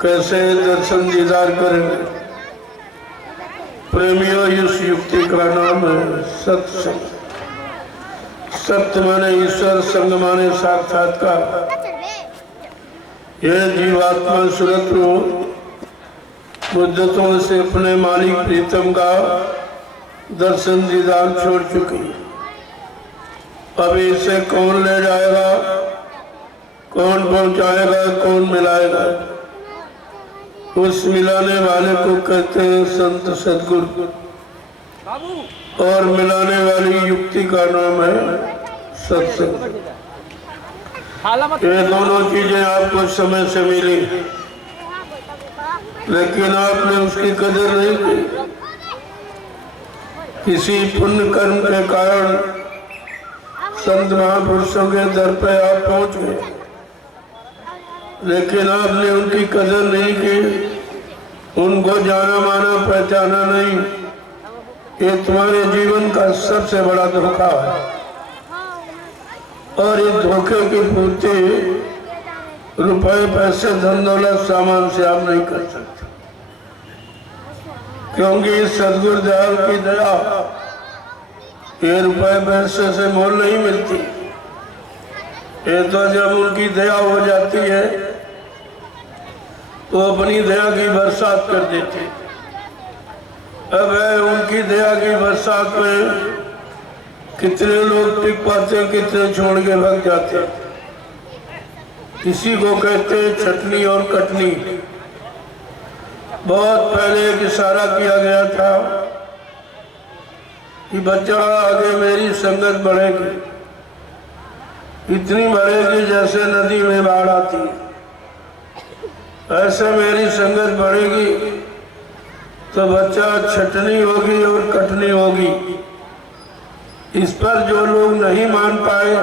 कैसे दर्शन दीदार करेंगे। प्रेमियों, इस युक्ति का नाम है सत्संग। सत्य माने ईश्वर, संग माने साक्षात्कार। यह जीवात्मा सुरत्व मुद्दतों से अपने मालिक प्रीतम का दर्शन दीदार छोड़ चुकी है। अब इसे कौन ले जाएगा, कौन पहुंचाएगा, कौन मिलाएगा? उस मिलाने वाले को कहते हैं संत सद्गुरु, और मिलाने वाली युक्ति का नाम है सत्संग। ये दोनों चीजें आपको समय से मिली, लेकिन आपने उसकी कदर नहीं की। किसी पुण्य कर्म के कारण संत महापुरुषों के दर पे आप पहुंच गए, लेकिन आपने उनकी कदर नहीं की, उनको जाना माना पहचाना नहीं। ये तुम्हारे जीवन का सबसे बड़ा धोखा है, और इस धोखे की पूर्ति रुपए, पैसे, धन दौलत, सामान से आप नहीं कर सकते, क्योंकि इस सद्गुरु दयाल की दया ये रुपए पैसे से मोल नहीं मिलती। ये तो जब उनकी दया हो जाती है तो अपनी दया की बरसात कर देते। अब है उनकी दया की बरसात में कितने लोग टिक पाते, कितने छोड़ के भाग जाते। इसी को कहते हैं छटनी और कटनी। बहुत पहले एक इशारा किया गया था कि बच्चा आगे मेरी संगत बढ़ेगी, इतनी बढ़ेगी जैसे नदी में बाढ़ आती है, ऐसे मेरी संगत बढ़ेगी तो बच्चा छटनी होगी और कटनी होगी। इस पर जो लोग नहीं मान पाए,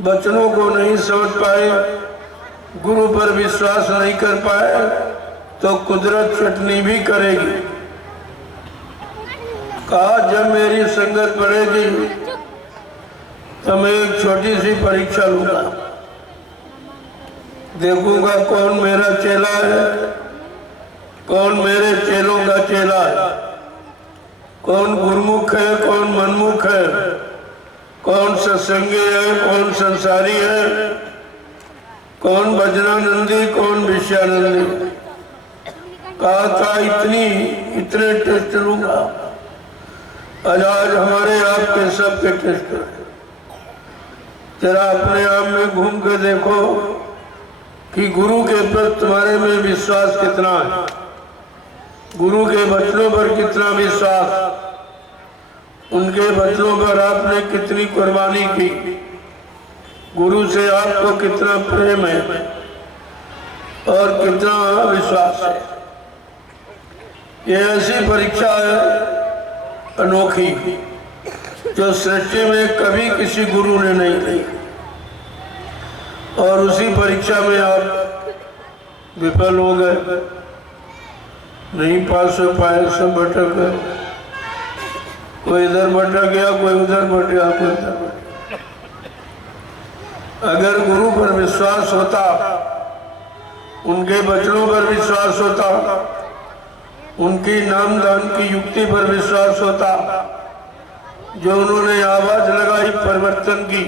वचनों को नहीं समझ पाए, गुरु पर विश्वास नहीं कर पाए, तो कुदरत चटनी भी करेगी। कहा जब मेरी संगत बढ़ेगी तो मैं एक छोटी सी परीक्षा लूंगा, देखूंगा कौन मेरा चेला है, कौन मेरे चेलों का चेला है, कौन गुरुमुख है, कौन मनमुख है, कौन सत्संगी है, कौन संसारी है, कौन भजनानंदी, कौन विषयानंदी। कहा था इतने टेस्ट लूंगा। आज हमारे आपके सबके टेस्ट है। जरा अपने आप में घूम के देखो कि गुरु के प्रति तुम्हारे में विश्वास कितना है, गुरु के वचनों पर कितना विश्वास, उनके वचनों पर आपने कितनी कुर्बानी की, गुरु से आपको कितना प्रेम है और कितना विश्वास है। ये ऐसी परीक्षा है अनोखी जो सृष्टि में कभी किसी गुरु ने नहीं दी, और उसी परीक्षा में आप विफल हो गए, नहीं पास हो पाए, सब भटक गए। कोई इधर भटक गया, कोई उधर भटक गया, कोई इधर भटक गया। अगर गुरु पर विश्वास होता, उनके वचनों पर विश्वास होता, उनकी नाम दान की युक्ति पर विश्वास होता, जो उन्होंने आवाज लगाई परिवर्तन की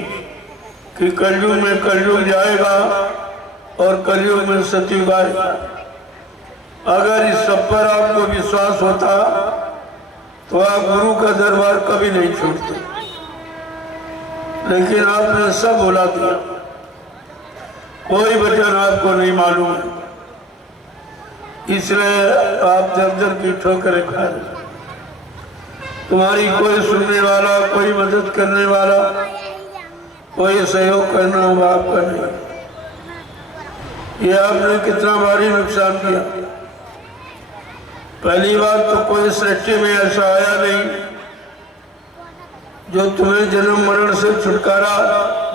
कि कलयुग में कलयुग जाएगा और कलयुग में सतयुग आएगा, अगर इस सब पर आपको विश्वास होता तो आप गुरु का दरबार कभी नहीं छोड़ते। लेकिन आपने सब भुला दिया, कोई वचन आपको नहीं मालूम, इसलिए आप दर दर की ठोकरें खा रहे। तुम्हारी कोई सुनने वाला, कोई मदद करने वाला, कोई सहयोग करना होगा आपका नहीं। ये आपने कितना भारी नुकसान किया। पहली बात तो कोई सृष्टि में ऐसा आया नहीं जो तुम्हें जन्म मरण से छुटकारा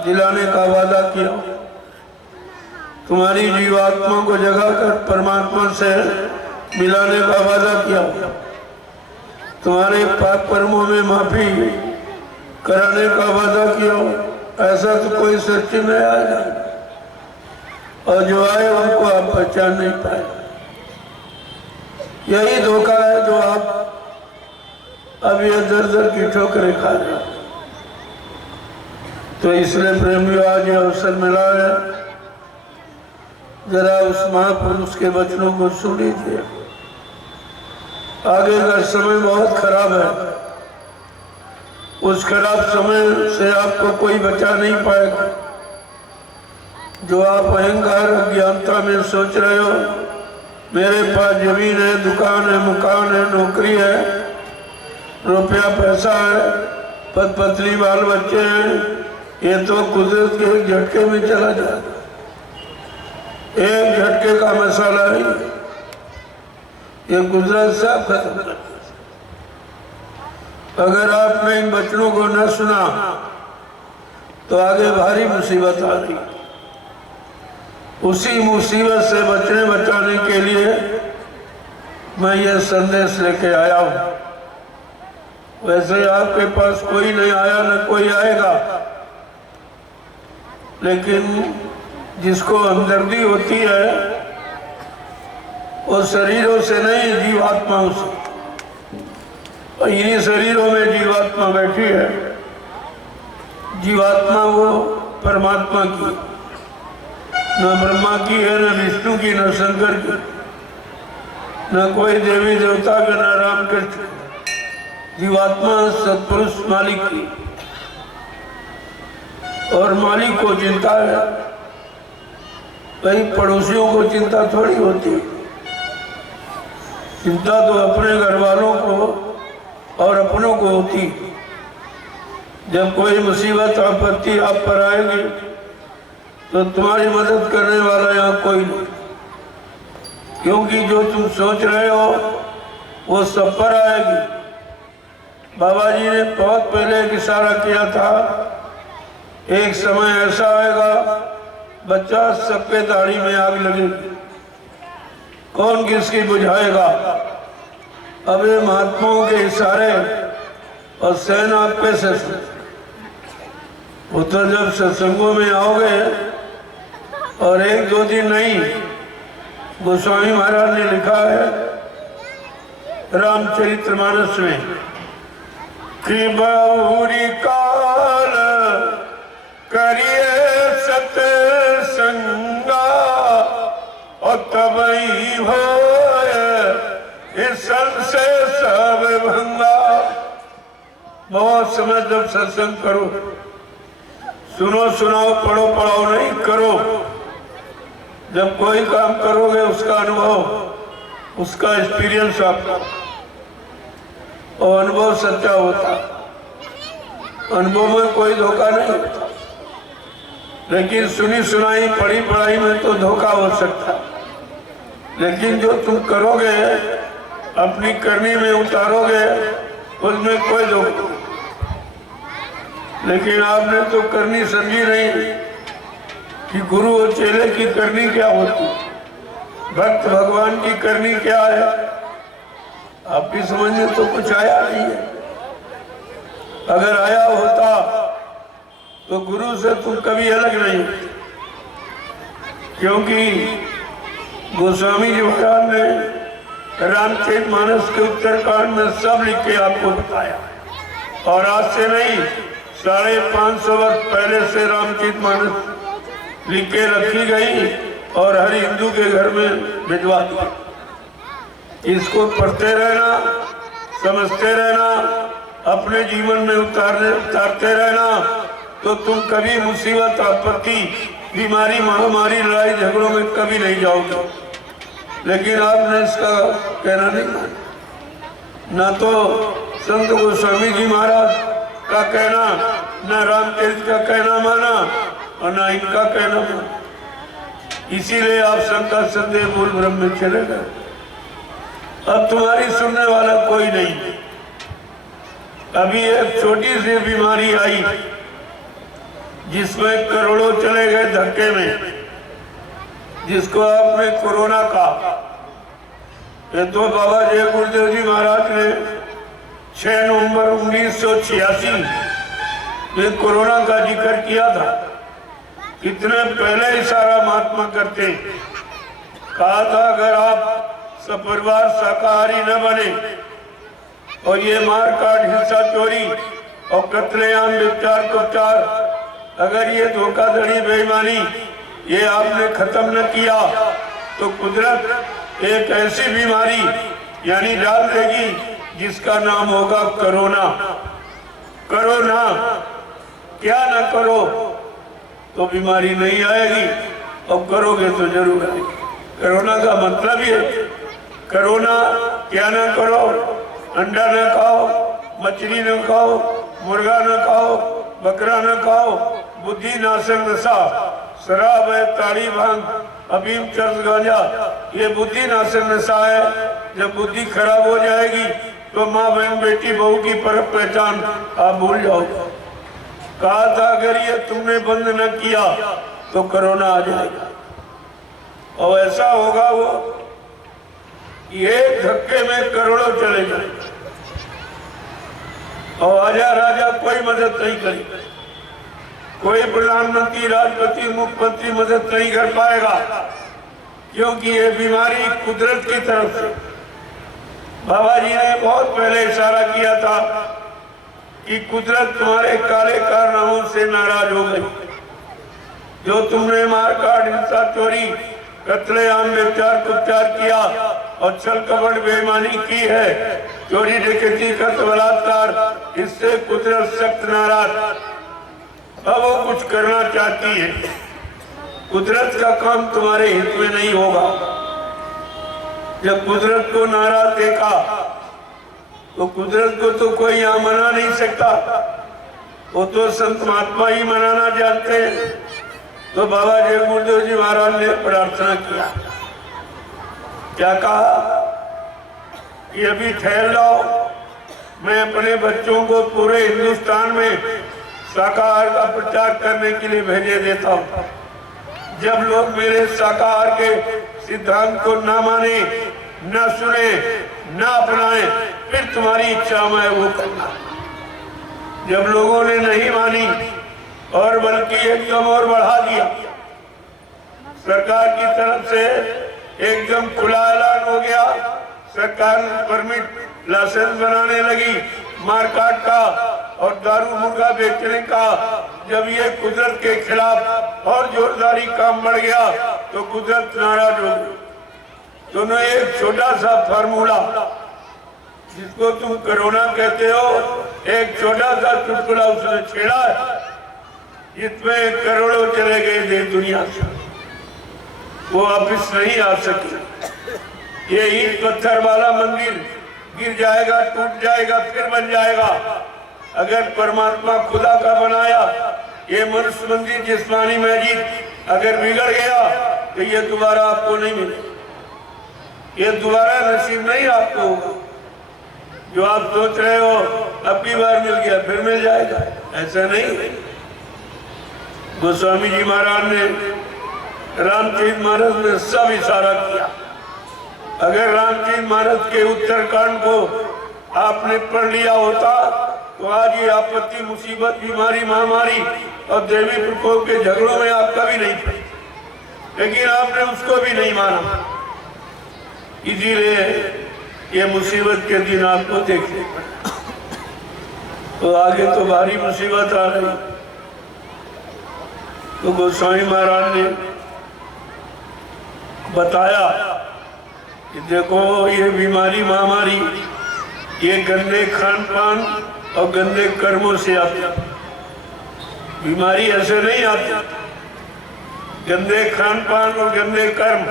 दिलाने का वादा किया, तुम्हारी जीवात्मा को जगाकर परमात्मा से मिलाने का वादा किया, तुम्हारे पाप कर्मों में माफी कराने का वादा किया। ऐसा तो कोई सृष्टि में आया नहीं। और जो आए उनको आप पहचान नहीं पाए। यही धोखा है जो आप अब ये दर दर की ठोकरें खा रहे हैं। तो इसलिए प्रेमियों, आज ये अवसर मिला है, जरा उस महापुरुष के वचनों को सुन लीजिए। आगे का समय बहुत खराब है, उस खराब समय से आपको कोई बचा नहीं पाएगा। जो आप अहंकार अज्ञानता में सोच रहे हो मेरे पास जमीन है, दुकान है, मकान है, नौकरी है, रुपया पैसा है, पद पत्नी बाल बच्चे हैं, ये तो कुदरत के एक झटके में चला जाएगा। एक झटके का मसाला है, ये कुदरत से आप खत्म कर। अगर आपने इन बचनों को न सुना तो आगे भारी मुसीबत आ रही। उसी मुसीबत से बचाने के लिए मैं ये संदेश लेके आया हूँ। वैसे आपके पास कोई नहीं आया, न कोई आएगा, लेकिन जिसको हमदर्दी होती है वो शरीरों से नहीं, जीवात्माओं से। और इन्हीं शरीरों में जीवात्मा बैठी है। जीवात्मा वो परमात्मा की, न ब्रह्मा की है, न विष्णु की, न शंकर की, न कोई देवी देवता का, न राम कृष्ण। जीवात्मा सत्पुरुष मालिक की, और मालिक को चिंता है। भाई पड़ोसियों को चिंता थोड़ी होती, चिंता तो अपने घर वालों को और अपनों को होती। जब कोई मुसीबत आपत्ति आप पर आएगी तो तुम्हारी मदद करने वाला यहाँ कोई नहीं, क्योंकि जो तुम सोच रहे हो वो सब पर आएगी। बाबा जी ने बहुत पहले एक इशारा किया था, एक समय ऐसा आएगा बच्चा सबके दाढ़ी में आग लगेगी, कौन किसकी बुझाएगा। अब ये महात्माओं के इशारे और सहन आप कैसे वो तो जब सत्संगों में आओगे, और एक दो दिन नहीं, गोस्वामी महाराज ने लिखा है रामचरितमानस में कि बहुरी काल करिए सत्संगा और तबई हो इस से सब भंगा। बहुत समय जब सत्संग करो, सुनो सुनाओ, पढ़ो पढ़ाओ नहीं, करो। जब कोई काम करोगे उसका अनुभव, उसका एक्सपीरियंस आपका, और अनुभव सच्चा होता। अनुभव में कोई धोखा नहीं होता, लेकिन सुनी सुनाई पढ़ी पढ़ाई में तो धोखा हो सकता। लेकिन जो तुम करोगे, अपनी करनी में उतारोगे, उसमें कोई धोखा। लेकिन आपने तो करनी समझी नहीं कि गुरु और चेले की करनी क्या होती, भक्त भगवान की करनी क्या है। आपकी समझ में तो कुछ आया नहीं है। अगर आया होता तो गुरु से तुम कभी अलग नहीं, क्योंकि गोस्वामी जी महाराज ने रामचरितमानस के उत्तरकांड में सब लिख के आपको बताया। और आज से नहीं, 550 वर्ष पहले से रामचरितमानस लिख के रखी गई और हर हिंदू के घर में भिजवा दी। इसको पढ़ते रहना, समझते रहना, अपने जीवन में उतारते रहना, तो तुम कभी मुसीबत, आपत्ति, बीमारी, महामारी, लड़ाई झगड़ों में कभी नहीं जाओगे। लेकिन आपने इसका कहना नहीं माना। ना तो संत गोस्वामी जी महाराज का कहना, न रामचरित का कहना माना, और ना इनका कहना माना। इसीलिए आप शंका संदेह मूल ब्रह्म में चले गए। अब तुम्हारी सुनने वाला कोई नहीं। अभी एक छोटी सी बीमारी आई जिसमें करोड़ों चले गए धक्के में, जिसको आपने कोरोना कहा। ये तो बाबा जय गुरुदेव जी महाराज ने 6 नवंबर 1986 में कोरोना का जिक्र किया था इतने पहले इशारा महात्मा करते, कहा था अगर आप सपरिवार शाकाहारी न बने और ये मार काट हिंसा चोरी और कत्लेआम व्यभिचार कुचार, अगर ये धोखाधड़ी बेईमानी ये आपने खत्म न किया तो कुदरत एक ऐसी बीमारी यानी डाल देगी जिसका नाम होगा कोरोना। कोरोना क्या न करो तो बीमारी नहीं आएगी और करोगे तो जरूर आएगी। कोरोना का मतलब ही है, कोरोना क्या न करो, अंडा न खाओ, मछली न खाओ, मुर्गा न खाओ, बकरा न खाओ, बुद्धि नाशक नशा, शराब है, ताड़ी भांग, अफीम, चरस, गांजा, ये बुद्धि नाशक नशा है। जब बुद्धि खराब हो जाएगी तो माँ बहन बेटी बहू की परख पहचान आप भूल जाओगे। कहा था अगर ये तुमने बंद न किया तो कोरोना आ जाएगा और ऐसा होगा वो एक धक्के में करोड़ों चले जाएंगे और आजा राजा कोई मदद नहीं करेगा, कोई प्रधानमंत्री, राष्ट्रपति, मुख्यमंत्री मदद नहीं कर पाएगा, क्योंकि ये बीमारी कुदरत की तरफ से। बाबा जी ने बहुत पहले इशारा किया था कि कुदरत तुम्हारे काले कारनामों से नाराज हो गई। जो तुमने मार काट हिंसा चोरी कत्लेआम व्यभिचार कुचार किया और छल कपट बेईमानी की है, चोरी डकैती कत्ल बलात्कार, इससे कुदरत सख्त नाराज। अब वो कुछ करना चाहती है, कुदरत का काम तुम्हारे हित में नहीं होगा। जब कुदरत को नाराज देखा तो कुदरत को तो कोई यहाँ मना नहीं सकता, वो तो संत महात्मा ही मनाना जानते हैं। तो बाबा जय गुरुदेव जी महाराज ने प्रार्थना किया, क्या कहा कि अभी ठहर जाओ, मैं अपने बच्चों को पूरे हिंदुस्तान में शाकाहार का प्रचार करने के लिए भेजे देता हूँ। जब लोग मेरे शाकाहार के सिद्धांत को न माने, न सुने, न अपनाए, फिर तुम्हारी इच्छा मैं वो करना। जब लोगों ने नहीं मानी और बल्कि एकदम और बढ़ा दिया, सरकार की तरफ से एकदम खुला ऐलान हो गया, सरकार परमिट लाइसेंस बनाने लगी मारकाट का और दारू मुर्गा बेचने का। जब ये कुदरत के खिलाफ और जोरदारी काम बढ़ गया तो कुदरत नाराज हो गई। दोनों एक छोटा सा फार्मूला जिसको तुम कोरोना कहते हो, एक छोटा सा चुटकुला उसने छेड़ा है, जिसमें करोड़ों चले गए देश दुनिया से, वो वापिस नहीं आ सके। ये ईंट पत्थर वाला मंदिर गिर जाएगा, टूट जाएगा, फिर बन जाएगा। अगर परमात्मा खुदा का बनाया ये मनुष्य मंदिर जिस्मानी मस्जिद अगर बिगड़ गया तो ये दोबारा आपको नहीं मिलेगा, ये दोबारा नसीब नहीं आपको होगा। जो आप सोच रहे हो अब की बार मिल गया फिर मिल जाएगा, ऐसा नहीं। गोस्वामी जी महाराज ने रामचरित मानस में सब इशारा किया। अगर रामचरित मानस के उत्तरकांड को आपने पढ़ लिया होता तो आज ये आपत्ति, मुसीबत, बीमारी, महामारी और देवी प्रकोप के झगड़ों में आप कभी नहीं थे, लेकिन आपने उसको भी नहीं माना। इसीलिए ये मुसीबत के दिन आपको देखने पड़े। तो आगे तो भारी मुसीबत आ रही। तो गोस्वामी महाराज ने बताया कि देखो ये बीमारी, महामारी, ये गंदे खान पान और गंदे कर्मों से आती। बीमारी ऐसे नहीं आती, गंदे खान पान और गंदे कर्म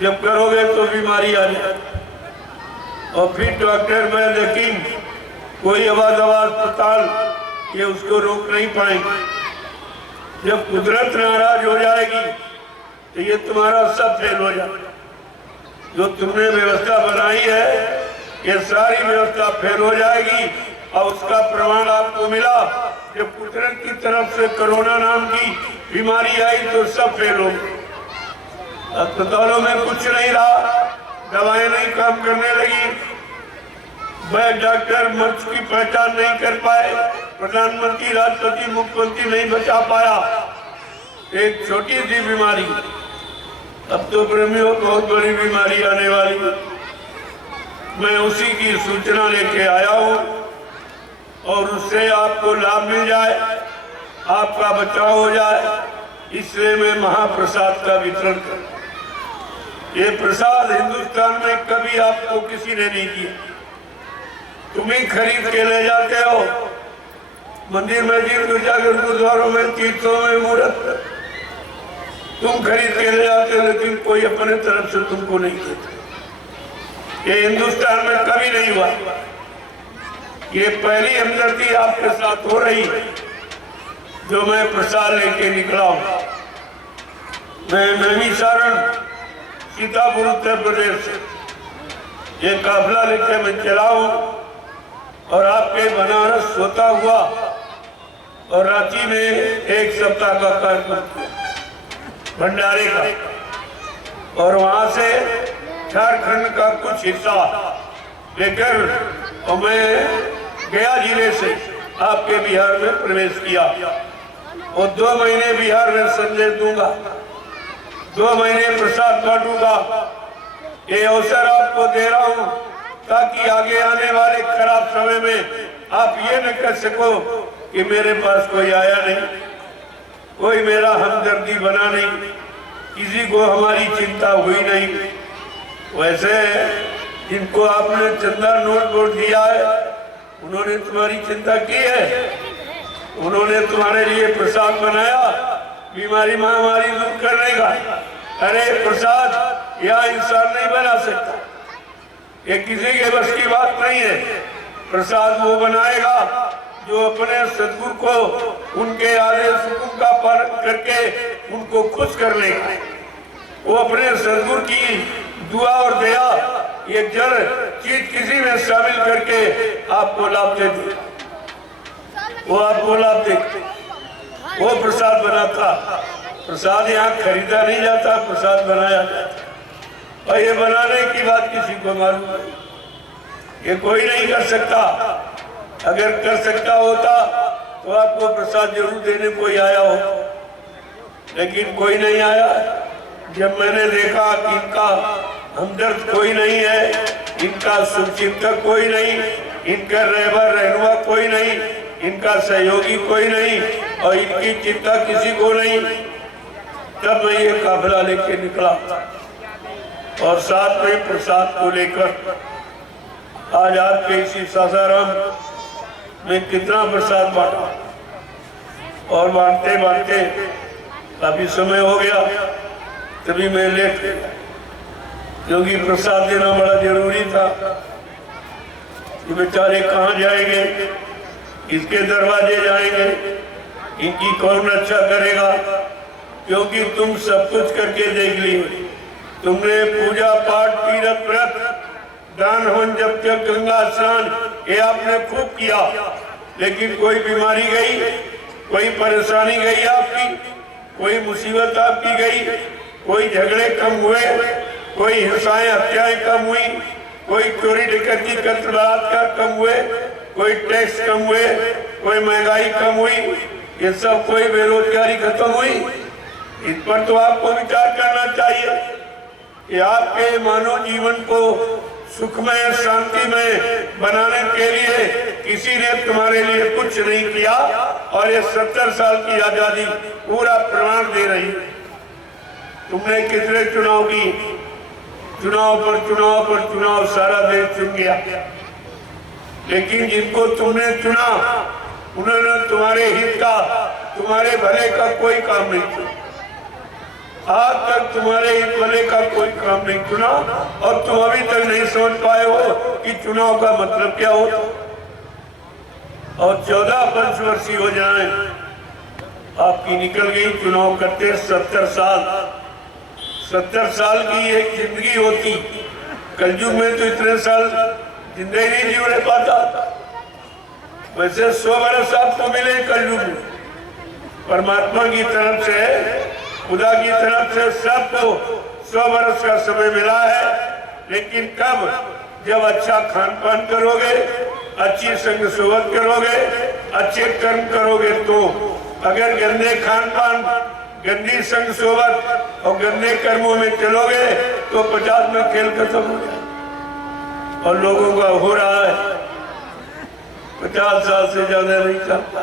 जब करोगे तो बीमारी आ जाती। और फिर डॉक्टर वैद हकीम कोई आवाज अस्पताल ये उसको रोक नहीं पाएंगे। जब कुदरत नाराज हो जाएगी तो ये तुम्हारा सब फेल हो जाएगा। जो तुमने व्यवस्था बनाई है ये सारी व्यवस्था फेल हो जाएगी। और उसका प्रमाण आपको मिला, जब कुदरत की तरफ से कोरोना नाम की बीमारी आई तो सब फेल हो गए। अस्पतालों में कुछ नहीं रहा, दवाएं नहीं काम करने लगी, वैद्य डॉक्टर मर्ज की पहचान नहीं कर पाए, प्रधानमंत्री, राष्ट्रपति, मुख्यमंत्री नहीं बचा पाया। एक छोटी सी बीमारी, अब तो प्रेमियों बहुत बड़ी बीमारी आने वाली। मैं उसी की सूचना लेके आया हूँ और उससे आपको लाभ मिल जाए, आपका बचाव हो जाए, इसलिए मैं महाप्रसाद का वितरण कर। ये प्रसाद हिंदुस्तान में कभी आपको किसी ने नहीं किया। तुम ही खरीद के ले जाते हो, मंदिर मस्जिद गिरजाघर गुरुद्वारों में, तीर्थों में मुहूर्त तुम खरीद के ले जाते हो, लेकिन कोई अपने तरफ से तुमको नहीं देता। ये हिंदुस्तान में कभी नहीं हुआ। ये पहली हमदर्दी आपके साथ हो रही है जो मैं प्रसाद लेके निकला हूं। मैं नैमिषारण सीतापुर उत्तर प्रदेश से ये काफिला लेके मैं चला हूं और आपके बनारस होता हुआ और रांची में एक सप्ताह का कार्यक्रम भंडारे का, और वहां से झारखंड का कुछ हिस्सा लेकर और मैं गया जिले से आपके बिहार में प्रवेश किया और 2 महीने बिहार में संदेश दूंगा, 2 महीने प्रसाद बांटूंगा। ये अवसर आपको दे रहा हूं ताकि आगे आने वाले खराब समय में आप ये न कह सको कि मेरे पास कोई आया नहीं, कोई मेरा हमदर्दी बना नहीं, किसी को हमारी चिंता हुई नहीं। वैसे जिनको आपने चंदा नोट वोट दिया है उन्होंने तुम्हारी चिंता की है, उन्होंने तुम्हारे लिए प्रसाद बनाया बीमारी महामारी दूर करने का। अरे प्रसाद यह इंसान नहीं बना सकता, ये किसी के बस की बात नहीं है। प्रसाद वो बनाएगा जो अपने सद्गुरु को उनके आदेश हुक्म का पालन करके उनको खुश कर लेगा। वो अपने सद्गुरु की दुआ और दया ये जड़ चीज किसी में शामिल करके आपको लाभ दे दे, वो आपको लाभ दे। वो प्रसाद बनाता, प्रसाद यहाँ खरीदा नहीं जाता, प्रसाद बनाया जाता। और ये बनाने की बात किसी को मालूम नहीं, ये कोई नहीं कर सकता। अगर कर सकता होता तो आपको प्रसाद जरूर देने कोई आया हो, लेकिन कोई नहीं आया। जब मैंने देखा कि इनका हमदर्द कोई नहीं है, इनका शुभचिंतक कोई नहीं, इनका रहबर रहनुमा कोई नहीं, इनका सहयोगी कोई नहीं और इनकी चिंता किसी को नहीं, तब मैं ये काफिला लेके निकला और साथ में प्रसाद को लेकर आज आपके इसी सासाराम में कितना प्रसाद बांटा और बांटते बांटते काफी समय हो गया, तभी मैं लेट गया क्योंकि प्रसाद देना बड़ा जरूरी था। ये बेचारे कहाँ जाएंगे, किसके दरवाजे जाएंगे, इनकी कौन रक्षा करेगा? क्योंकि तुम सब कुछ करके देख ली, तुमने पूजा पाठ तीर्थ व्रत दान हवन जब तक गंगा स्नान ये आपने खूब किया, लेकिन कोई बीमारी गई, कोई परेशानी गई आपकी, कोई मुसीबत आपकी गई, कोई झगड़े कम हुए, कोई हिंसाएं हत्याएं कम हुई, कोई चोरी डकैती कत्ल बलात्कार कम हुए, कोई टैक्स कम हुए, कोई महंगाई कम हुई, ये सब कोई बेरोजगारी खत्म हुई? इस पर तो आपको विचार करना चाहिए कि आपके मानव जीवन को सुखमय शांतिमय बनाने के लिए किसी ने तुम्हारे लिए कुछ नहीं किया और ये 70 साल की आजादी पूरा प्रमाण दे रही है। तुमने कितने चुनाव की, चुनाव पर चुनाव पर चुनाव, सारा देश चुन गया, लेकिन जिनको तुमने चुना उन्होंने तुम्हारे हित का, तुम्हारे भले का कोई काम नहीं किया। आज तक तुम्हारे हित भले का कोई काम नहीं चुना और तुम अभी तक नहीं समझ पाए हो कि चुनाव का मतलब क्या होता। और 14 पंचवर्षीय हो जाए आपकी निकल गई चुनाव करते 70 साल। 70 साल की एक जिंदगी होती, कलयुग में तो इतने साल जिंदगी नहीं जीव रह पाता। वैसे 100 वर्ष आपको मिले कलयुग में, परमात्मा की तरफ से, खुदा की तरफ से सबको 100 वर्ष का समय मिला है। लेकिन कब? जब अच्छा खान पान करोगे, अच्छी संग सोबत करोगे, अच्छे कर्म करोगे तो। अगर गंदे खान पान, गंदी संग सोबत और गंदे कर्मों में चलोगे तो 50 में खेल खत्म हो जाए। और लोगों का हो रहा है 50 साल से ज्यादा नहीं चलता।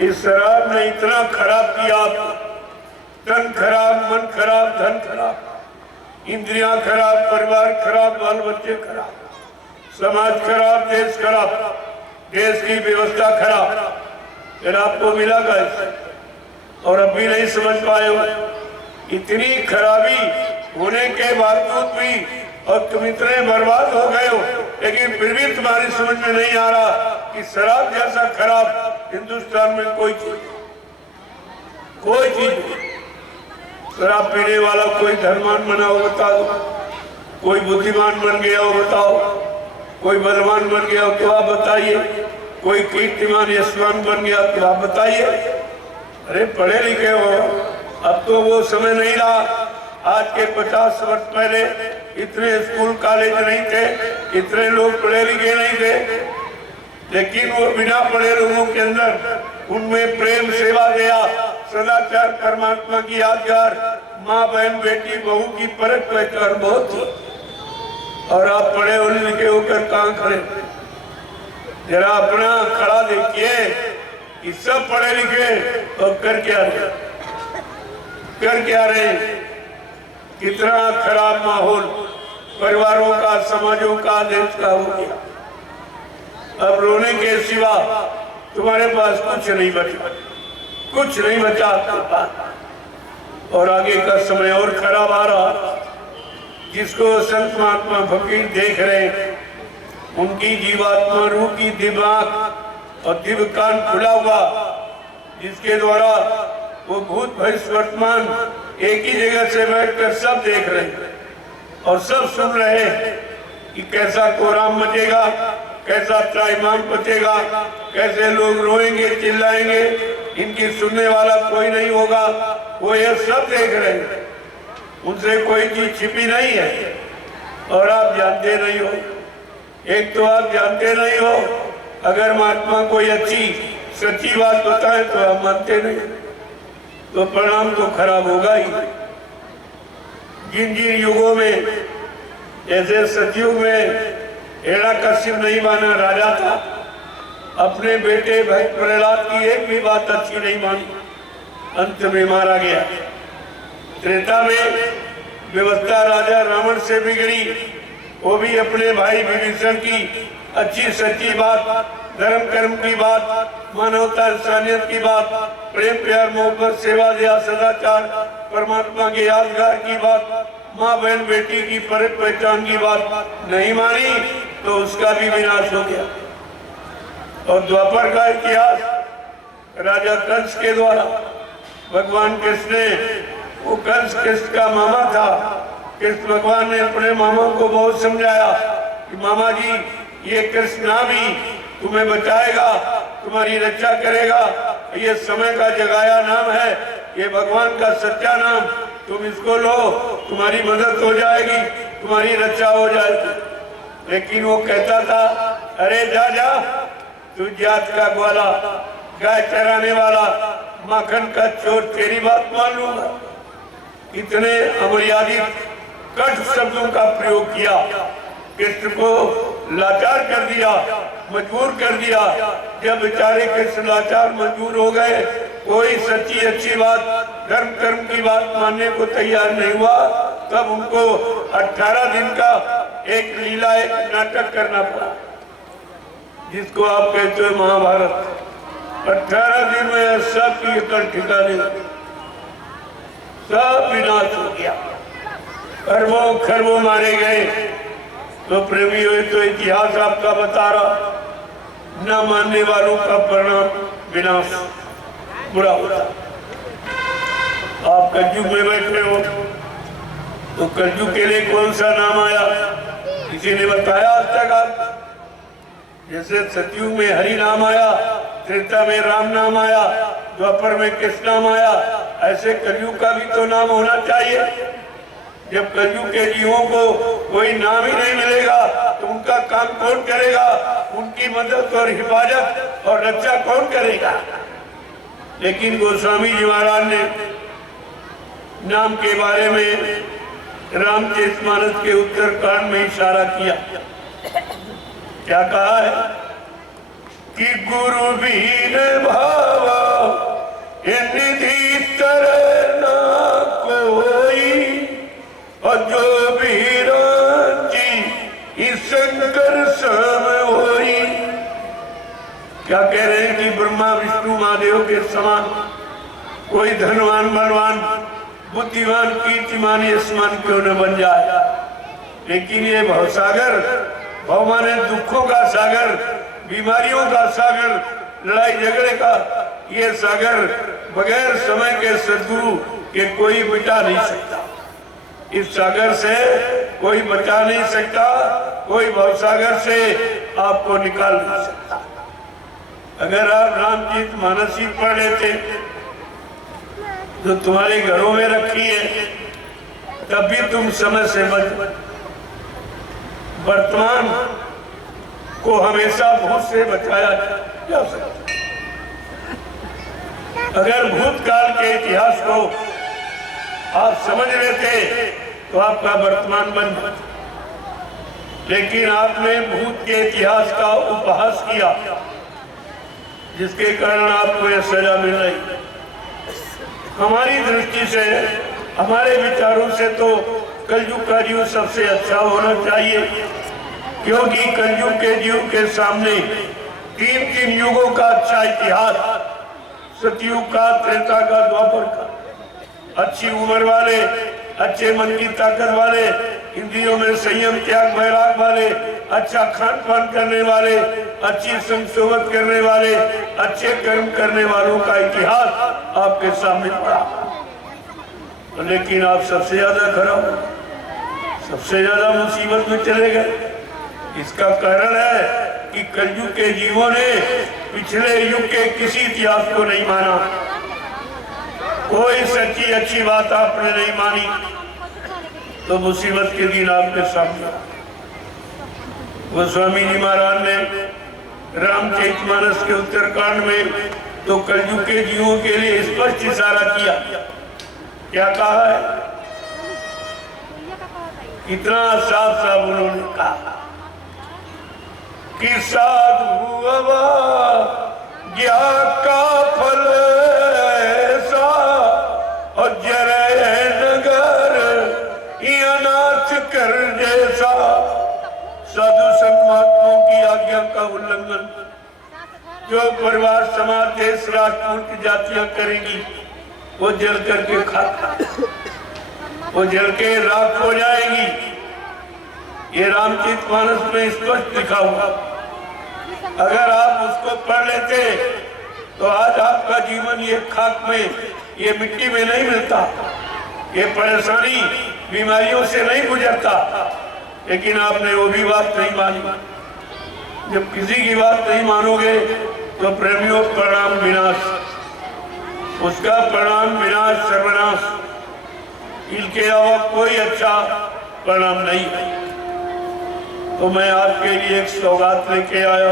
इस शराब ने इतना खराब किया, तन खराब, मन खराब, धन खराब, इंद्रियां खराब, परिवार खराब, बाल बच्चे खराब, समाज खराब, देश खराब, देश की व्यवस्था खराब। फिर आपको मिला कैसे? और अब भी नहीं समझ पाए हो। इतनी खराबी होने के बावजूद भी और तुम इतने बर्बाद हो गए हो, लेकिन फिर भी तुम्हारी समझ में नहीं आ रहा कि शराब जैसा खराब हिंदुस्तान में कोई चीज नहीं। शराब पीने वाला कोई धर्मान बना हो बता दो, कोई बुद्धिमान बन गया हो बताओ, कोई बलवान बन गया हो तो आप बताइए, कोई कीर्तिमान यशवान बन गया तो आप बताइए। अरे पढ़े लिखे हो, अब तो वो समय नहीं रहा। आज के 50 वर्ष पहले इतने स्कूल कॉलेज नहीं थे, इतने लोग पढ़े लिखे नहीं थे, लेकिन वो बिना पढ़े लोगों के अंदर उनमें प्रेम, सेवा, दया, सदाचार, परमात्मा की यादगार, माँ बहन बेटी बहू की परख पहचान बहुत थी। और आप पढ़े लिखे होकर कहाँ खड़े? जरा अपना खड़ा देखिए कि सब पढ़े लिखे और कर क्या रहे। कितना खराब माहौल परिवारों का, समाजों का, देश का हो गया। अब रोने के सिवा तुम्हारे पास कुछ नहीं बचा आपके पास। और आगे का समय और खराब आ रहा। जिसको संत महात्मा फकीर देख रहे हैं, उनकी जीवात्मा रूह की दिमाग और दिव्य कान खुला हुआ, जिसके द्वारा वो भूत भविष्य वर्तमान एक ही जगह से बैठकर सब देख रहे हैं और सब सुन रहे हैं कि कैसा कोहराम मचेगा, कैसा त्राहिमाम बचेगा, कैसे लोग रोएंगे, चिल्लाएंगे, इनकी सुनने वाला कोई नहीं होगा। वो ये सब देख रहे हैं, उनसे कोई चीज छिपी नहीं है। और आप जानते नहीं हो, एक तो आप जानते नहीं हो, अगर महात्मा कोई अच्छी सच्ची बात बताए तो आप मानते नहीं, तो परिणाम तो खराब होगा ही। जिन युगों में, जैसे सतयुग में हिरण्यकश्यप नहीं माना राजा था, अपने बेटे भक्त प्रहलाद की एक भी बात अच्छी नहीं मानी, अंत में मारा गया। त्रेता में व्यवस्था राजा रावण से बिगड़ी, वो भी अपने भाई विभीषण की अच्छी सच्ची बात, धर्म कर्म की बात, मानवता इंसानियत की बात, प्रेम प्यार मोहब्बत सेवा दया सदाचार परमात्मा के यादगार की बात, माँ बहन बेटी की परख पहचान की बात नहीं मानी तो उसका भी विनाश हो गया। और द्वापर का इतिहास राजा कंस के द्वारा, भगवान कृष्ण ने, वो कंस कृष्ण का मामा था, कृष्ण भगवान ने अपने मामा को बहुत समझाया कि मामा जी ये कृष्ण ना भी तुम्हें बचाएगा, तुम्हारी रक्षा करेगा, ये समय का जगाया नाम है, ये भगवान का सच्चा नाम, तुम इसको लो, तुम्हारी मदद हो जाएगी, तुम्हारी रक्षा हो जाएगी। लेकिन वो कहता था, अरे जा तू जात का ग्वाला, गाय चराने वाला, माखन का चोर, तेरी बात मान लूंगा। इतने अमर्यादित कट शब्दों का प्रयोग किया, कृष्ण को लाचार कर दिया, मजबूर कर दिया। जब बेचारे कृष्ण लाचार मजबूर हो गए, कोई सच्ची अच्छी बात, धर्म कर्म की बात मानने को तैयार नहीं हुआ, तब उनको 18 दिन का एक लीला, एक नाटक करना पड़ा, जिसको आप कहते हो महाभारत। 18 दिन में सब की ठिकाने, सब विनाश हो गया, अरबों खरबों मारे गए। तो प्रेमी हुए तो इतिहास आपका बता रहा, न मानने वालों का परिणाम विनाश बुरा होता। आप कलयुग में बैठे हो तो कलयुग के लिए कौन सा नाम आया, किसी ने बताया आज तक? आप जैसे सतयुग में हरि नाम आया, त्रेता में राम नाम आया, द्वापर में कृष्ण नाम आया, ऐसे कलयुग का भी तो नाम होना चाहिए। जब कलयुग के जीवों को कोई नाम ही नहीं मिलेगा तो उनका काम कौन करेगा, उनकी मदद और हिफाजत और रक्षा कौन करेगा? लेकिन गोस्वामी जी महाराज ने नाम के बारे में रामचरितमानस के उत्तरकांड में इशारा किया। क्या कहा है कि गुरु बीन भावा ये निधि तरह ना कोई, और जो भी रांची इस शंकर सम होई। क्या कह रहे हैं कि ब्रह्मा विष्णु महादेव के समान कोई धनवान बलवान बुद्धिमान कीर्तिमान यशमान क्यों न बन जाए, लेकिन ये भवसागर, भव माने दुखों का सागर, बीमारियों का सागर, लड़ाई झगड़े का ये सागर बगैर समय के सद्गुरु के कोई मिटा नहीं सकता। इस सागर से कोई बचा नहीं सकता, कोई भवसागर से आपको निकाल नहीं सकता। अगर आप रामचरितमानस ही पढ़ लेते जो तुम्हारे घरों में रखी है, तब भी तुम समय से बच। वर्तमान को हमेशा भूत से बचाया जा सकता। अगर भूतकाल के इतिहास को आप समझ लेते तो आपका वर्तमान बन जाता, लेकिन आपने भूत के इतिहास का उपहास किया, जिसके कारण आपको यह सजा मिल रही। हमारी दृष्टि से, हमारे विचारों से तो कलयुग का जीव सबसे अच्छा होना चाहिए, क्योंकि कलयुग के जीव के सामने तीन युगों का अच्छा इतिहास, सतयुग का, त्रेता का, द्वापर का, अच्छी उम्र वाले, अच्छे मन की ताकत वाले, इंद्रियों में संयम त्याग वैराग वाले, अच्छा खान पान करने वाले, अच्छी संसोवत करने वाले, अच्छे कर्म करने वालों का इतिहास आपके सामने पड़ा। लेकिन आप सबसे ज्यादा खराब, सबसे ज्यादा मुसीबत में चले गए। इसका कारण है कि कलयुग के जीवों ने पिछले युग के किसी इतिहास को नहीं माना, कोई सच्ची अच्छी बात आपने नहीं मानी, तो मुसीबत के दिन आपके सामने। गोस्वामी जी महाराज ने रामचरितमानस के उत्तरकांड में तो कलयुग के जीवों के लिए स्पष्ट इशारा किया। क्या कहा है? कितना साफ साफ उन्होंने कहा कि साधु ज्ञान का फल ऐसा, और जरे नगर अनाथ कर जैसा। साधु संत महात्माओं की आज्ञा का उल्लंघन जो परिवार समाज देश राष्ट्र की जातियां करेंगी, वो जल करके खाता, वो जल के राख हो जाएगी। ये रामचरितमानस में स्पष्ट लिखा हुआ। अगर आप उसको पढ़ लेते तो आज आपका जीवन ये खाक में, ये मिट्टी में नहीं मिलता, ये परेशानी बीमारियों से नहीं गुजरता। लेकिन आपने वो भी बात नहीं मानी। जब किसी की बात नहीं मानोगे तो प्रेमियों परिणाम विनाश, उसका परिणाम विनाश, सर्वनाश, इनके अलावा कोई अच्छा परिणाम नहीं। तो मैं आपके लिए एक सौगात लेके आया,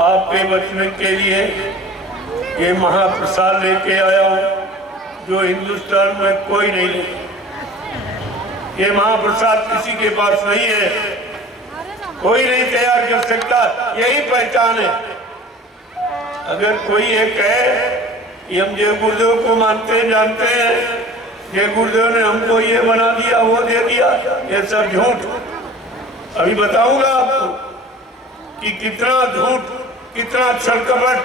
आपके बचने के लिए ये महाप्रसाद लेके आया हूँ जो हिंदुस्तान में कोई नहीं ले। ये महाप्रसाद किसी के पास नहीं है, कोई नहीं तैयार कर सकता, यही पहचान है। अगर कोई ये कहे कि हम जय गुरुदेव को मानते जानते हैं, जय गुरुदेव ने हमको ये बना दिया, वो दे दिया, ये सब झूठ। अभी बताऊंगा आपको कि कितना झूठ, कितना छलकपट,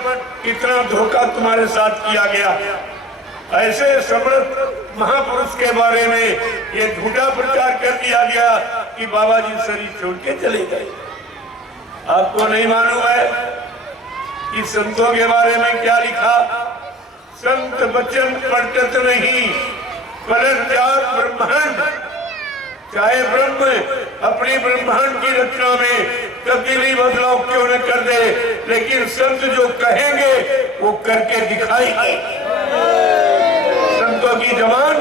कितना धोखा तुम्हारे साथ किया गया। ऐसे समर्थ महापुरुष के बारे में ये झूठा प्रचार कर दिया गया कि बाबा जी शरीर छोड़ के चले गए। आपको नहीं मालूम है कि संतों के बारे में क्या लिखा? संत वचन पलटत नहीं, पलट जात ब्रह्मांड। चाहे ब्रह्म अपनी ब्रह्मांड की रचना में तब्दीली बदलाव क्यों न कर दे, लेकिन संत जो कहेंगे वो करके दिखाएंगे। संतों की जबान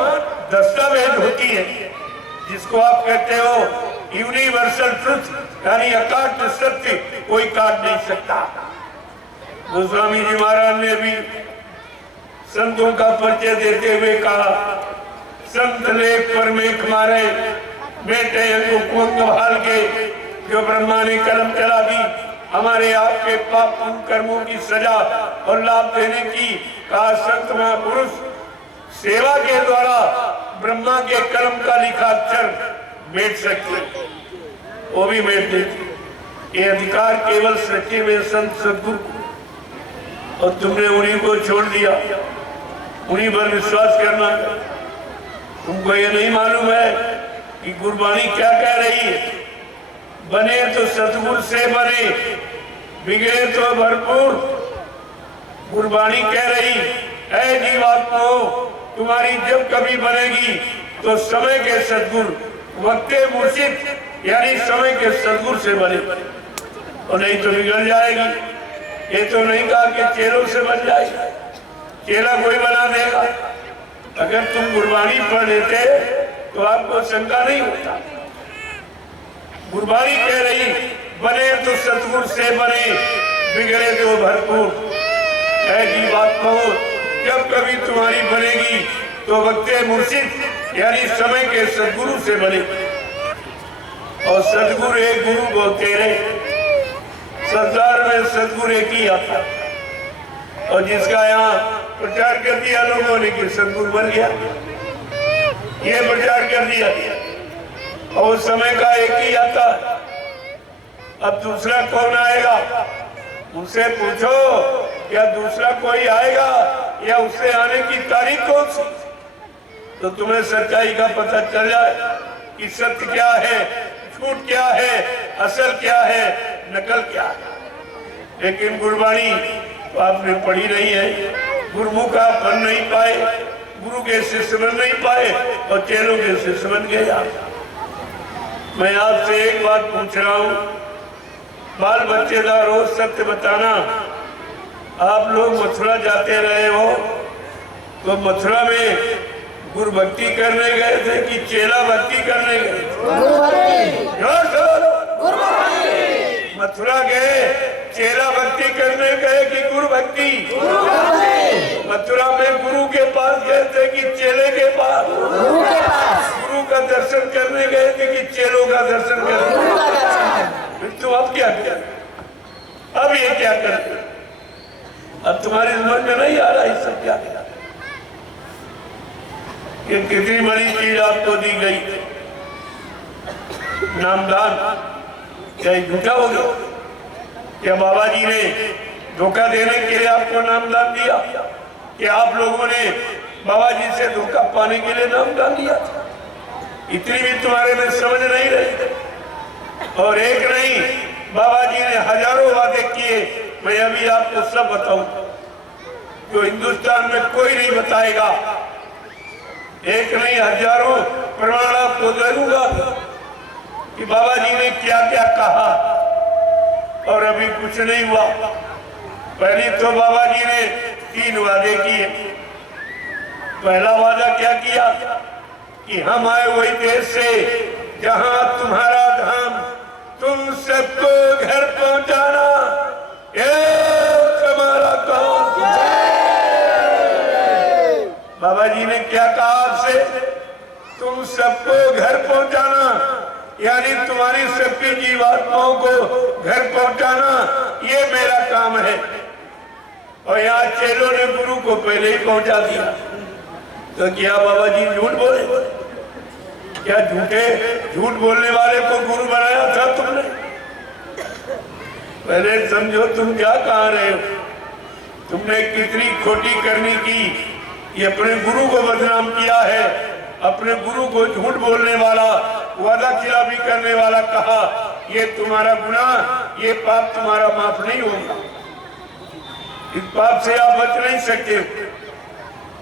दस्तावेज होती है, जिसको आप कहते हो यूनिवर्सल ट्रुथ, यानी अकाट्य सत्य, कोई काट नहीं सकता। गोस्वामी जी महाराज ने भी संतों का परिचय देते हुए कहा, संत लेख पर मेख मारे, बेटे को कुंग भाल के, जो ब्रह्मा ने कलम चला दी, हमारे आपके पाप कर्मों की सजा और लाभ देने की। कहा संत महापुरुष सेवा के द्वारा ब्रह्मा के कलम का लिखा अक्षर मेट सकते, वो भी मेट देते। ये अधिकार केवल सच्चे हुए संत सद्गुरु को, और तुमने उन्हीं को छोड़ दिया, उन्हीं पर विश्वास करना। तुमको ये नहीं मालूम है कि गुरबाणी क्या कह रही है? बने तो सतगुरु से बने, बिगड़े तो भरपूर। गुरबाणी कह रही है जीवात्माओं, तुम्हारी जब कभी बनेगी तो समय के सतगुरु, वक्ते मुर्शिद यानी समय के सतगुरु से बने, और नहीं तो बिगड़ जाएगी। ये तो नहीं कहा कि चेलों से बन जाएगी, चेला कोई बना देगा। अगर तुम गुरबाणी पढ़ लेते तो आपको शंका नहीं होता। गुरबाणी कह रही बने तो सतगुरु से बने, बिगड़े तो भरपूर। जीवात्माओं, जब कभी तुम्हारी बनेगी तो वक्ते मुर्शिद यानी समय के सदगुरु से बने, और सदगुरु एक गुरु को तेरे संसार में सदगुरु एक ही आता, और जिसका यहाँ प्रचार कर दिया लोगों ने कि सदगुरु बन गया, ये प्रचार कर दिया, और समय का एक ही आता। अब दूसरा कौन आएगा? उनसे पूछो, या दूसरा कोई आएगा, या उससे आने की तारीख कौन सी? तो तुम्हें सच्चाई का पता चल जाए कि सत्य क्या है, झूठ क्या है, असल क्या है, नकल क्या है। लेकिन गुरबाणी तो आपने पढ़ी नहीं है, गुरुमुख आप बन नहीं पाए, गुरु के शिष्य बन नहीं पाए, और चेलों के शिष्य बन गए आप। मैं आपसे एक बात पूछ रहा हूँ, बाल बच्चेदार हो, सत्य बताना। आप लोग मथुरा जाते रहे हो, तो मथुरा में गुरु भक्ति करने गए थे कि चेला भक्ति करने गए थे? मथुरा गए चेला भक्ति करने गए कि गुरु भक्ति? मथुरा में गुरु के पास गए थे कि चेले के पास? गुरु का दर्शन करने गए थे कि चेलों का दर्शन करने? फिर तो अब क्या किया? अब ये क्या करते? अब तुम्हारी समझ में नहीं आ रहा ये सब क्या किया? ये कितनी बड़ी चीज आपको दी गई, नामदान। क्या झूठा हो गया? क्या बाबा जी ने धोखा देने के लिए आपको नामदान दिया? कि आप लोगों ने बाबा जी से धोखा पाने के लिए नामदान दिया था? इतनी भी तुम्हारे में समझ नहीं रही। और एक नहीं, बाबा जी ने हजारों वादे किए। मैं अभी आपको सब बताऊं, जो हिंदुस्तान में कोई नहीं बताएगा। एक नहीं, हजारों प्रमाण आपको दे दूंगा कि बाबा जी ने क्या क्या कहा, और अभी कुछ नहीं हुआ। पहले तो बाबा जी ने 3 वादे किए। पहला वादा क्या किया कि हम आए वही देश से जहां तुम्हारा धाम, तुम सबको घर पहुंचाना, ये तुम्हारा काम। बाबा जी ने क्या कहा आपसे? तुम सबको घर पहुंचाना, यानी तुम्हारी सबकी जीवात्माओं को घर पहुंचाना, ये मेरा काम है। और यहाँ चेलों ने गुरु को पहले ही पहुंचा दिया। तो क्या बाबा जी झूठ बोले? क्या झूठ बोलने वाले को गुरु बनाया था तुमने? पहले समझो तुम क्या कह रहे हो। तुमने कितनी खोटी करनी की, ये अपने गुरु को बदनाम किया है, अपने गुरु को झूठ बोलने वाला, वादा खिलाफी करने वाला कहा। ये तुम्हारा गुनाह, ये पाप तुम्हारा माफ नहीं होगा। इस पाप से आप बच नहीं सकते।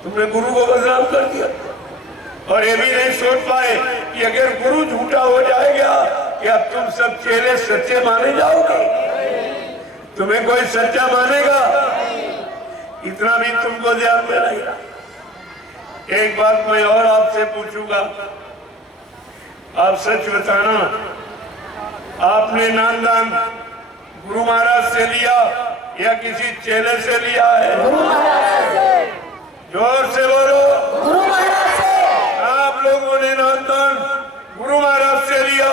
तुमने गुरु को बदनाम कर दिया, और ये भी नहीं सोच पाए कि अगर गुरु झूठा हो जाएगा, क्या तुम सब चेले सच्चे माने जाओगे? तुम्हें कोई सच्चा मानेगा? इतना भी तुमको ध्यान में नहीं रहा। एक बात मैं और आपसे पूछूंगा, आप सच बताना, आपने नामदान गुरु महाराज से लिया या किसी चेले से लिया है? गुरु महाराज से। जोर से बोलो। गुरु महाराज से। आप लोगों ने नामदान गुरु महाराज से लिया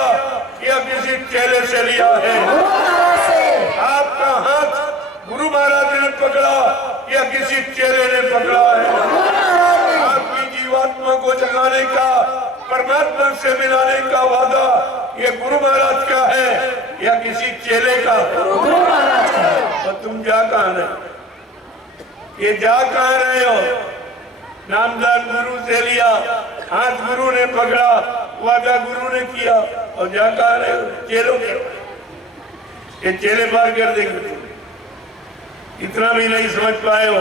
या किसी चेले से लिया है? गुरु महाराज से। आपका हाथ गुरु महाराज ने पकड़ा या किसी चेले ने पकड़ा है? गुरु महाराज ने। आपकी जीवात्मा को जगाने का, परमात्मा से मिलाने का वादा ये गुरु महाराज का है या किसी चेले का? गुरु महाराज का। तो तुम जा कहाँ रहे? ये जा कहाँ रहे हो? नामदान गुरु से लिया, हाथ गुरु ने पकड़ा, वादा गुरु ने किया, और जा कहाँ रहे हो? चेलों के। ये चेले पार कर देंगे। इतना भी नहीं समझ पाए हो?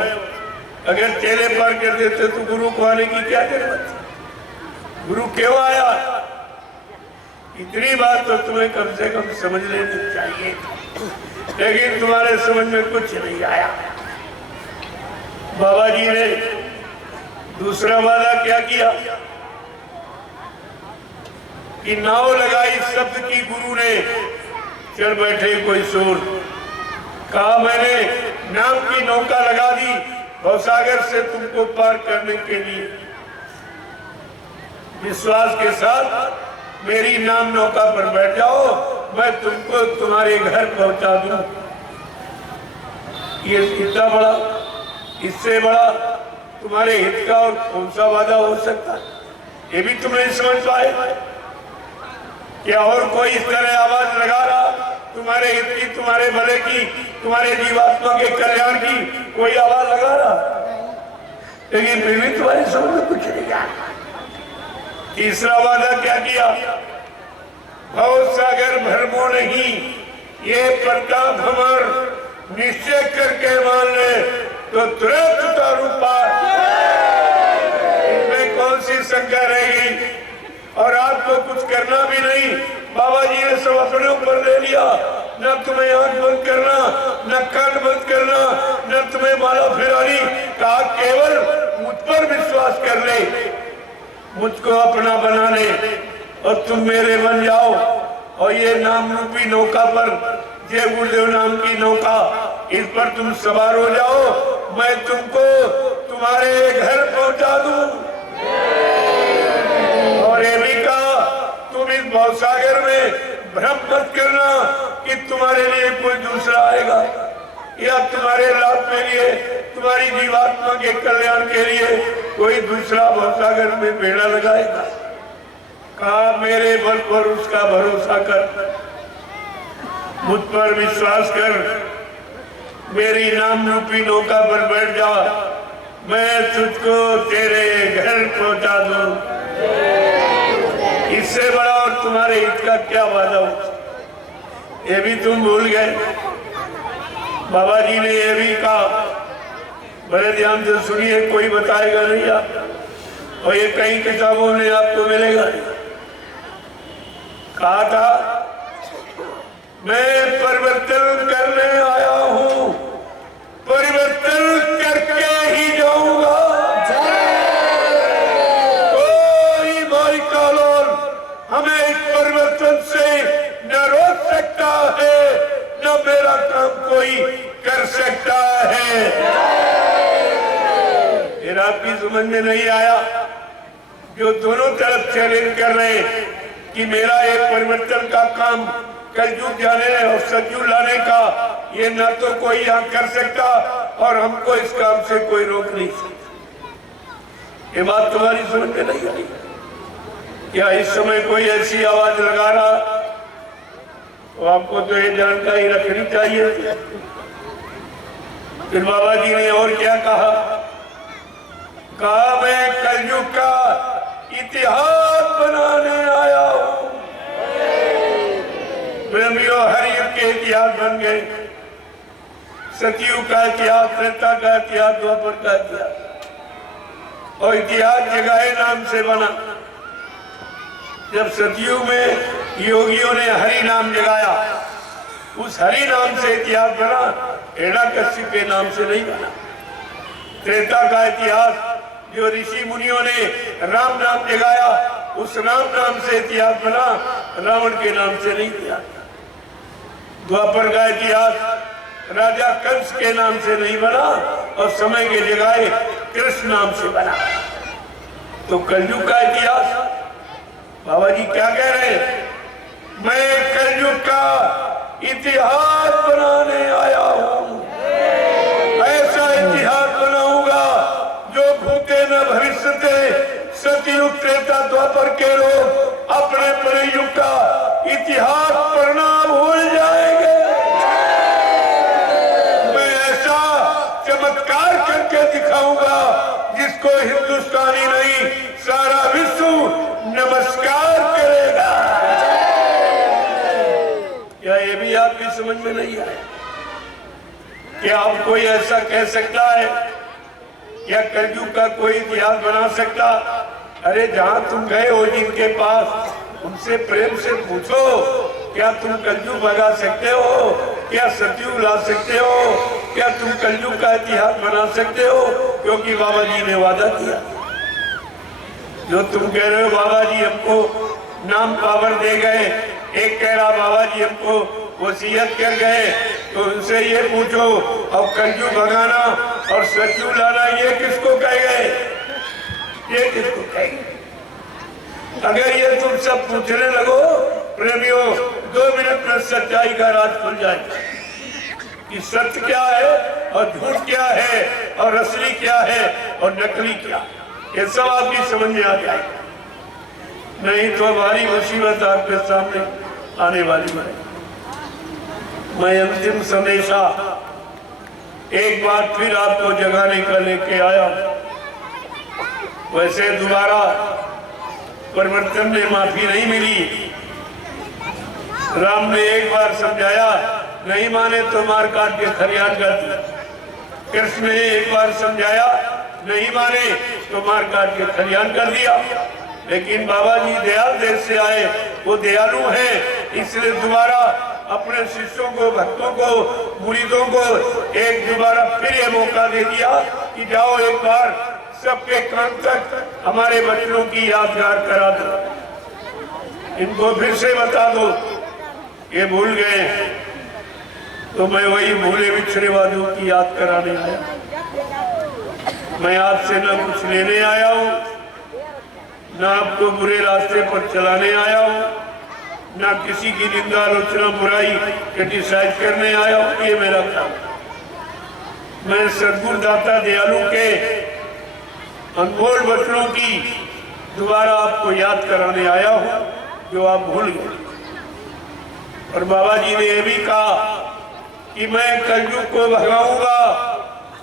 अगर चेले पार कर देते तो गुरु को आने की क्या जरूरत? गुरु क्यों आया? इतनी बात तो तुम्हें कम से कम समझ लेनी चाहिए, लेकिन तुम्हारे समझ में कुछ नहीं आया। बाबा जी ने दूसरा वादा क्या किया कि नाव लगाई शब्द की गुरु ने, चल बैठे कोई शोर। कहा मैंने नाम की नौका लगा दी भवसागर से तुमको पार करने के लिए। विश्वास के साथ मेरी नाम नौका पर बैठ जाओ, मैं तुमको तुम्हारे घर पहुंचा दूं। ये इतना बड़ा, इससे बड़ा तुम्हारे हित का और कौन सा वादा हो सकता है? ये भी तुम नहीं समझ पाए क्या? और कोई इस तरह आवाज लगा रहा तुम्हारे हित की, तुम्हारे भले की, तुम्हारे जीवात्मा के कल्याण की कोई आवाज लगा रहा, लेकिन फिर भी तुम्हारी समझ में कुछ नहीं आया। तीसरा वादा क्या किया? भवसागर भरमो नहीं, ये प्रताप हमार निश्चय करके मान ले तो तुरंत उतारू पार। इसमें कौन सी शंका रहेगी? और आपको कुछ करना भी नहीं, बाबा जी ने सब अपने ऊपर ले लिया। न तुम्हें आंख बंद करना, न कान बंद करना, न तुम्हें माला फिरानी। कहा केवल मुझ पर विश्वास कर ले, मुझको अपना बना ले और तुम मेरे बन जाओ। और ये नाम रूपी नौका पर, जय गुरुदेव नाम की नौका, इस पर तुम सवार हो जाओ, मैं तुमको तुम्हारे घर पहुंचा दूं। और ये भी कहा तुम इस भवसागर में भ्रम मत करना कि तुम्हारे लिए कोई दूसरा आएगा या तुम्हारे लाभ के लिए, तुम्हारी जीवात्मा के कल्याण के लिए कोई दूसरा भवसागर में बेड़ा लगाएगा। कहा मेरे बल पर उसका भरोसा कर, मुझ पर विश्वास कर, मेरी नाम रूपी नौका पर बैठ जा, मैं तुझको तेरे घर पहुंचा दूं। इससे बड़ा और तुम्हारे हित का क्या वादा हो? ये भी तुम भूल गए। बाबा जी ने ये भी कहा, बड़े ध्यान से सुनिए, कोई बताएगा नहीं आप, और ये कई किताबों में आपको मिलेगा नहीं। कहा था मैं परिवर्तन करने आया हूं, परिवर्तन करके ही जाऊंगा। कोई माई कालोन हमें इस परिवर्तन से न रोक सकता है, न मेरा काम कोई कर सकता है। फिर आपकी समझ में नहीं आया? जो दोनों तरफ चैलेंज कर रहे कि मेरा एक परिवर्तन का काम कलयुग जाने और सतयुग लाने का, ये न तो कोई यहाँ कर सकता और हमको इस काम से कोई रोक नहीं सकता। ये बात तुम्हारी समझ में नहीं आई क्या? इस समय कोई ऐसी आवाज लगा रहा तो आपको तो ये जानकारी रखनी चाहिए। फिर बाबा जी ने और क्या कहा? कहा मैं कलयुग का इतिहास बनाने आया हूं। प्रेमियों, हर युग के इतिहास बन गए। सतयुग का इतिहास, त्रेता का इतिहास, द्वापर का इतिहास, और इतिहास जगाए नाम से बना। जब सतयुग में योगियों ने हरि नाम जगाया, उस हरि नाम से इतिहास बना, हिरण्यकश्यप के नाम से नहीं बना। त्रेता का इतिहास जो ऋषि मुनियों ने राम नाम जगाया, उस राम नाम से इतिहास बना, रावण के नाम से नहीं किया। द्वापर का इतिहास राजा कंस के नाम से नहीं बना और समय के जगह कृष्ण नाम से बना। तो कलयुग का इतिहास बाबा जी क्या कह रहे हैं? मैं कलयुग का इतिहास बनाने आया हूं। ऐसा इतिहास बनाऊंगा जो भूते न भविष्यते, सतयुग त्रेता द्वापर के लोग अपने परियुग का इतिहास पढ़ना भूल जाएंगे। मैं ऐसा चमत्कार करके दिखाऊंगा जिसको हिंदुस्तानी नहीं सारा विश्व नमस्कार करेगा। क्या ये भी आपकी समझ में नहीं आया? क्या आप कोई ऐसा कह सकता है? क्या कलयुग का कोई इतिहास बना सकता? अरे जहां तुम गए हो जिनके पास, उनसे प्रेम से पूछो, क्या तुम कलयुग भगा सकते हो? क्या सतयुग ला सकते हो? क्या तुम कलयुग का इतिहास बना सकते हो? क्योंकि बाबा जी ने वादा किया। जो तुम कह रहे हो बाबा जी हमको नाम पावर दे गए, एक कह रहा बाबा जी हमको वसीयत कर गए, तो उनसे ये पूछो अब कलयुग भगाना और सतयुग लाना ये किसको कह गए? ये किसको कह गए? अगर ये तुम सब पूछने लगो प्रेमियों, 2 मिनट में सच्चाई का राज खुल जाएगा कि सत्य क्या है और झूठ क्या है और असली क्या है और नकली क्या, ये सब आपकी समझ में आ जाएगा। नहीं तो हमारी मुसीबत आपके सामने आने वाली है। मैं अंतिम संदेशा एक बार फिर आपको जगाने का लेके आया। वैसे दोबारा परिवर्तन में माफी नहीं मिली। राम ने एक बार समझाया, नहीं माने तो मार काट के खरियान कर दिया। कृष्ण ने एक बार समझाया, नहीं माने तो मार काट के खरियान कर दिया। लेकिन बाबा जी दयाल देश से आए, वो दयालु हैं, इसलिए दोबारा अपने शिष्यों को, भक्तों को, मुरीदों को एक दोबारा फिर ये मौका दे दिया कि जाओ एक बार सबके कान तक हमारे बच्चों की यादगार करा दो, इनको फिर से बता दो। ये भूल गए तो मैं वही भूले बिछड़े वालों की याद कराने आया। मैं आपसे न कुछ लेने आया हूँ, न आपको बुरे रास्ते पर चलाने आया हूँ, ना किसी की निंदा आलोचना बुराई क्रिटिसाइज करने आया हूँ। ये मेरा काम। मैं सद्गुरु दाता दयालु के अनमोल वचनों की दोबारा आपको याद कराने आया हूँ जो आप भूल गए। और बाबा जी ने यह भी कहा कि मैं कलयुग को भगाऊंगा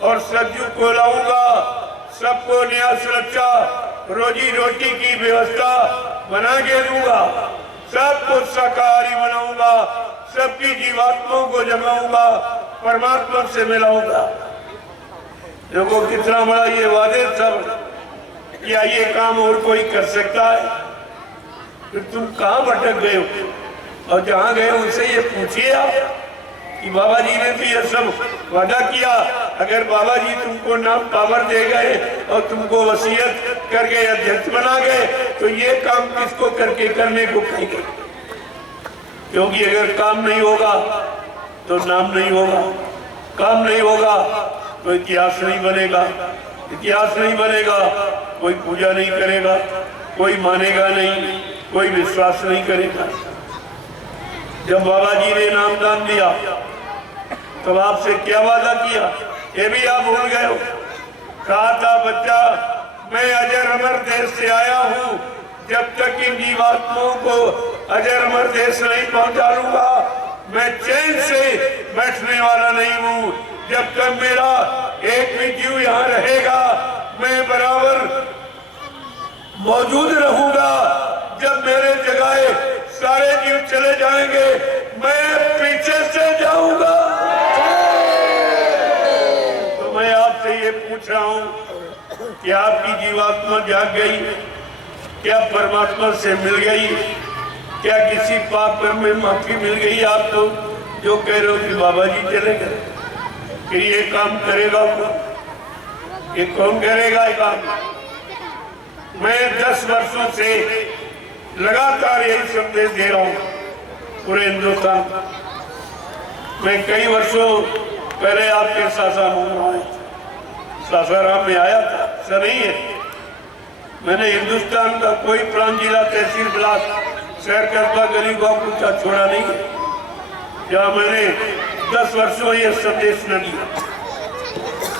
और सतयुग को लाऊंगा, सबको न्याय सुरक्षा रोजी रोटी की व्यवस्था बना के दूंगा, सबको शाकाहारी बनाऊंगा, सबकी जीवात्माओं को जगाऊंगा, परमात्मा से मिलाऊंगा। देखो कितना बड़ा ये वादे सब। क्या ये काम और कोई कर सकता है? फिर तुम कहाँ भटक गए हो? और जहाँ गए उनसे ये पूछिए आप कि बाबा जी ने तो ये सब वादा किया, अगर बाबा जी तुमको नाम पावर दे गए और तुमको वसीयत कर गए, अध्यक्ष बना गए, तो ये काम किसको करके करने को कहेंगे? क्योंकि अगर काम नहीं होगा तो नाम नहीं होगा, काम नहीं होगा तो इतिहास नहीं बनेगा, इतिहास नहीं बनेगा कोई पूजा नहीं करेगा, कोई मानेगा नहीं, कोई विश्वास नहीं करेगा। जब बाबा जी ने नामदान दिया तब आपसे क्या वादा किया ये भी आप भूल गए हो। कहा था बच्चा मैं अजर अमर देश से आया हूँ, जब तक इन जीवात्माओं को अजर अमर देश नहीं पहुँचा लूंगा मैं चैन से बैठने वाला नहीं हूँ। जब तक मेरा एक भी जीव यहाँ रहेगा मैं बराबर मौजूद रहूंगा। जब मेरे जगह सारे जीव चले जाएंगे मैं पीछे से जाऊंगा। तो मैं आपसे ये पूछ रहा हूँ कि आपकी जीवात्मा जाग गई? क्या परमात्मा से मिल गई? क्या किसी पाप कर्म में माफी मिल गई आपको जो कह रहे हो कि बाबा जी चले गए? कि ये काम करेगा ये कौन करेगा? ये काम मैं 10 वर्षों से लगातार यही संदेश दे रहा हूँ पूरे हिंदुस्तान में। कई वर्षों पहले आपके सासाराम आए, सासाराम में आया था, ऐसा नहीं है। मैंने हिंदुस्तान का कोई प्रांत, जिला, तहसील, ब्लॉक, शहर, कस्बा, गली, गांव कुछ छोड़ा नहीं है जहाँ मैंने 10 वर्षों ये संदेश न दिया।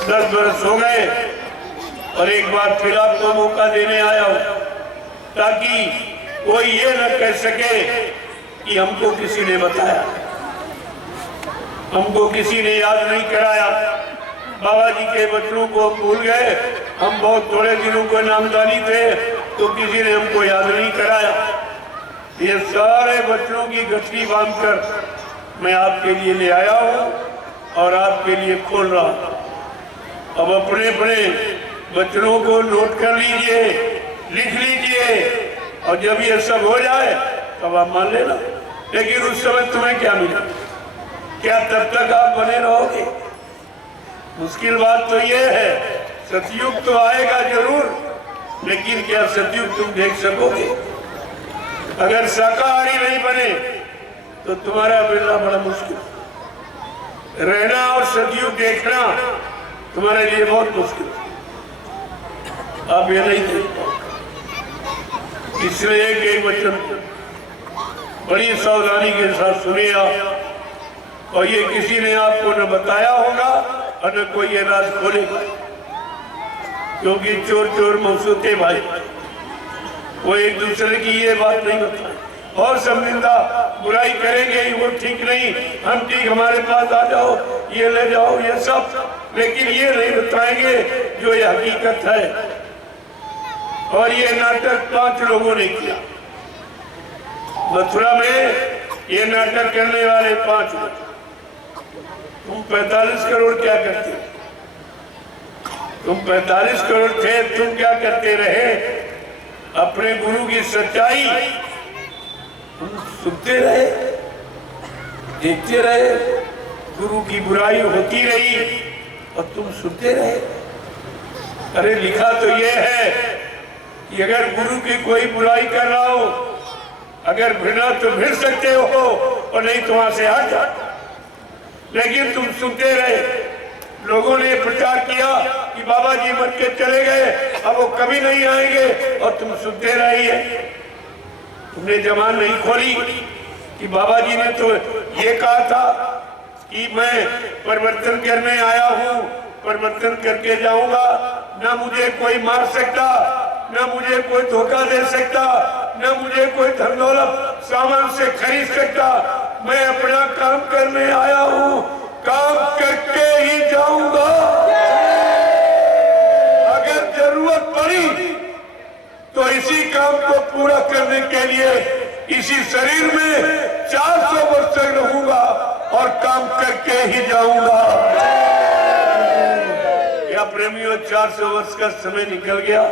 10 वर्ष हो गए और एक बार फिर आपको मौका देने आया हूं, ताकि कोई ये न कह सके कि हमको किसी ने बताया, हमको किसी ने याद नहीं कराया। बाबा जी के बच्चों को हम भूल गए, हम बहुत थोड़े दिनों को नामदानी थे तो किसी ने हमको याद नहीं कराया। ये सारे बच्चों की गठरी बांधकर मैं आपके लिए ले आया हूं और आपके लिए खोल रहा हूं। अब अपने अपने बच्चों को नोट कर लीजिए, लिख लीजिए और जब ये सब हो जाए तब आप मान लेना। लेकिन उस समय तुम्हें क्या मिला? क्या तब तक आप बने रहोगे? मुश्किल बात तो ये है, सतयुग तो आएगा जरूर, लेकिन क्या सतयुग तुम देख सकोगे? अगर शाकाहारी नहीं बने तो तुम्हारा मिलना बड़ा मुश्किल, रहना और सतयुग देखना तुम्हारे लिए बहुत मुश्किल। आप ये नहीं देख पाओगे। इसलिए एक वचन बड़ी सावधानी के साथ सुनिए आप, और ये किसी ने आपको न बताया होगा और न कोई ये राज खोलेगा, क्योंकि चोर चोर मौसूते भाई, वो एक दूसरे की ये बात नहीं बताए। और सब निंदा बुराई करेंगे, वो ठीक नहीं, हम ठीक, हमारे पास आ जाओ, ये ले जाओ, ये सब, लेकिन ये नहीं बताएंगे जो ये हकीकत है। और ये नाटक 5 लोगों ने किया मथुरा में, ये नाटक करने वाले 5 लोग। तुम 45 करोड़ क्या करते? तुम 45 करोड़ थे, तुम क्या करते रहे? अपने गुरु की सच्चाई तुम सुनते रहे, देखते रहे, गुरु की बुराई होती रही और तुम सुनते रहे। अरे लिखा तो ये है कि अगर गुरु की कोई बुराई कर रहा हो, अगर भिड़ा तो भिड़ सकते हो और नहीं तो वहां से हट जा। लेकिन तुम सुनते रहे। लोगों ने प्रचार किया कि बाबा जी मर के चले गए, अब वो कभी नहीं आएंगे, और तुम सुनते रहिए। तुमने जबान नहीं खोली कि बाबा जी ने तो ये कहा था कि मैं परिवर्तन करने आया हूँ, परिवर्तन करके जाऊंगा, ना मुझे कोई मार सकता, ना मुझे कोई धोखा दे सकता, ना मुझे कोई धन दौलत सामान से खरीद सकता। मैं अपना काम करने आया हूँ, काम करके ही जाऊंगा। अगर जरूरत पड़ी तो इसी काम को पूरा करने के लिए इसी शरीर में 400 वर्ष तक रहूंगा और काम करके ही जाऊंगा। क्या प्रेमियों, 400 वर्ष का समय निकल गया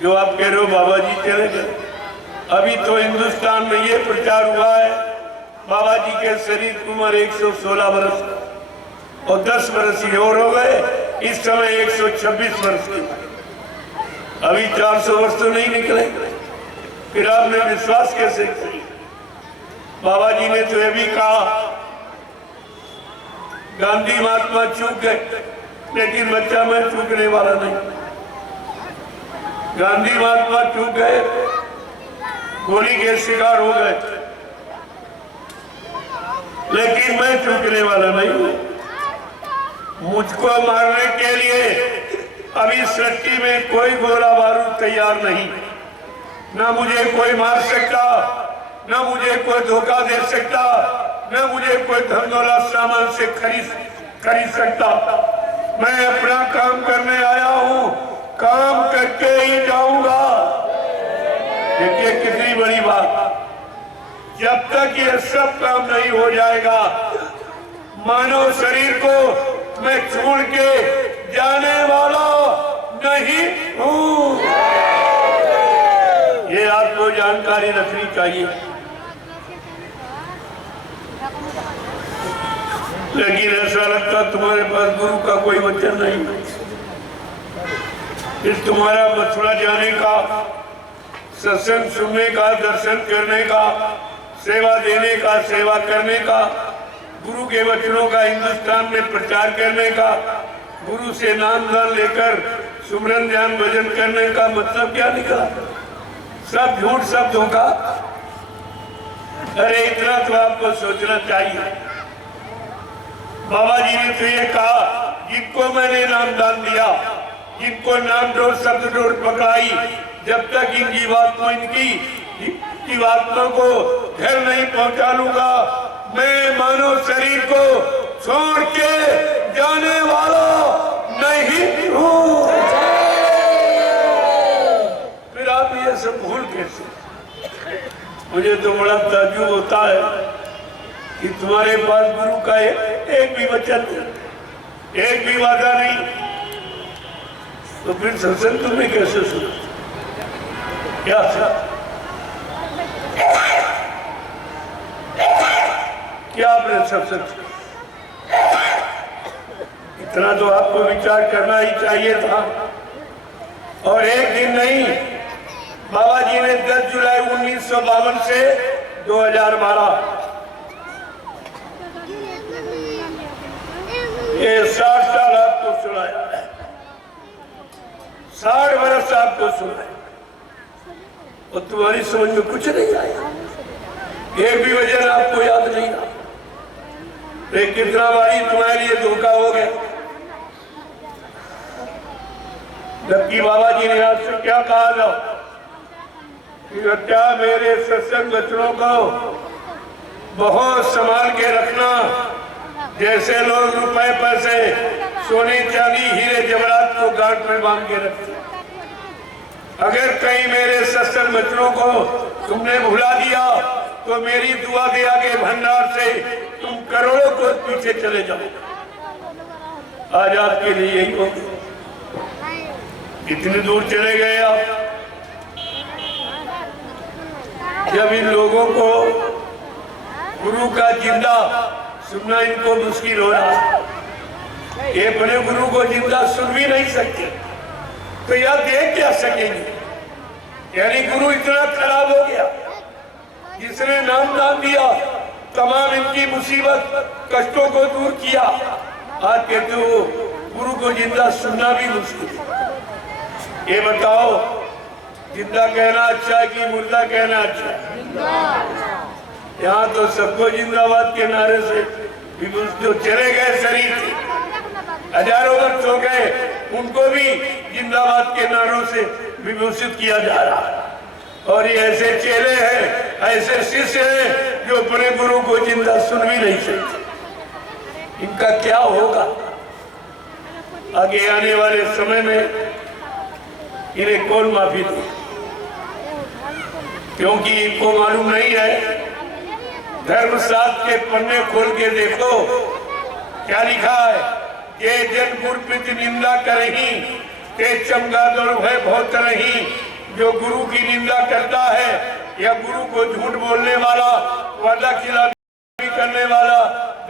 जो आप कह रहे हो बाबा जी चले गए। अभी तो हिंदुस्तान में ये प्रचार हुआ है बाबा जी के शरीर की उम्र 116 वर्ष और 10 वर्ष ही और हो गए, इस समय 126 वर्ष की। अभी 400 वर्ष तो नहीं निकले, फिर आपने विश्वास कैसे किया? बाबा जी ने तो ये भी कहा, गांधी महात्मा चूक गए, लेकिन बच्चा मैं चूकने वाला नहीं। गांधी महात्मा चूक गए, गोली के शिकार हो गए, लेकिन मैं चूकने वाला नहीं हूं। मुझको मारने के लिए अभी सृष्टि में कोई गोला बारूद तैयार नहीं। ना मुझे कोई मार सकता, ना मुझे कोई धोखा दे सकता, ना मुझे कोई धन दौलत सामान से खरीद सकता। मैं अपना काम करने आया हूँ, काम करके ही जाऊंगा। देखिए कितनी बड़ी बात। जब तक ये सब काम नहीं हो जाएगा, मानव शरीर को मैं छोड़ के जाने वाला नहीं हूँ। ये आपको जानकारी रखनी चाहिए। लेकिन ऐसा लगता तुम्हारे पास गुरु का कोई वचन नहीं। इस तुम्हारा मथुरा जाने का, सत्संग सुनने का, दर्शन करने का, सेवा देने का, सेवा करने का गुरु के वचनों का हिंदुस्तान में प्रचार करने का, गुरु से नाम दान लेकर सुमरन ध्यान भजन करने का मतलब क्या निकला? सब झूठ, सब धोखा। अरे इतना तो आपको सोचना चाहिए। बाबा जी ने तो ये कहा, जिनको मैंने नाम दान दिया, जिनको नाम डोर शब्द डोर पकड़ाई, जब तक इन जीवात्मा को घर नहीं पहुंचा लूंगा, मैं मानव शरीर को छोड़ के जाने वाला नहीं हूं। फिर आप ये सब भूल कैसे? मुझे तो बड़ा ताज्जुब होता है कि तुम्हारे पास गुरु का एक भी वचन, एक भी वादा नहीं, तो फिर सत्संग तुमने कैसे सुना? क्या था? क्या आपने सत्संग? इतना तो आपको विचार करना ही चाहिए था। और एक दिन नहीं, बाबा जी ने 10 जुलाई 1952 से 2012 ये 60 साल आपको सुनाया, 60 वर्ष आपको सुनाया, और तुम्हारी समझ में कुछ नहीं आया, एक भी वजह आपको याद नहीं रहा। कितना बारी तुम्हारे लिए धोखा हो गया। जबकि बाबा जी ने आपसे क्या कहा था कि क्या मेरे सत्संग वचनों को बहुत संभाल के रखना, जैसे लोग रुपए पैसे सोने चांदी हीरे जवाहरात को गांठ में बांध के रखते। अगर कहीं मेरे सत्संग वचनों को तुमने भुला दिया तो मेरी दुआ के आगे भंडार से तुम करोड़ों को पीछे चले जाओ। आज आपके लिए यही हो, इतनी दूर चले गए आप। जब इन लोगों को गुरु का जिंदा सुनना इनको मुश्किल हो रहा है, ये अपने गुरु को जिंदा सुन भी नहीं सकते, तो यह देख क्या सकेंगे? यानी गुरु इतना खराब हो गया, जिसने नाम दान दिया, तमाम इनकी मुसीबत कष्टों को दूर किया, आज कहते हो गुरु को जिंदा सुनना भी मुश्किल है। ये बताओ, जिंदा कहना अच्छा है कि मुर्दा कहना अच्छा है? यहाँ तो सबको जिंदाबाद के नारे से जो चले गए शरीर से, हजारों वर्ष हो गए, उनको भी जिंदाबाद के नारों से विभूषित किया जा रहा है। और ये ऐसे चेले हैं, ऐसे शिष्य हैं जो अपने गुरु को जिंदा सुन भी नहीं सकते। इनका क्या होगा आगे आने वाले समय में? इन्हें कौन माफी दे? क्योंकि इनको मालूम नहीं है। धर्मशास्त्र के पन्ने खोल के देखो क्या लिखा है, ये जन गुरु निंदा करेगी, ते चमगादड़ है बहुत नहीं। जो गुरु की निंदा करता है या गुरु को झूठ बोलने वाला, वादा खिलाफी करने वाला,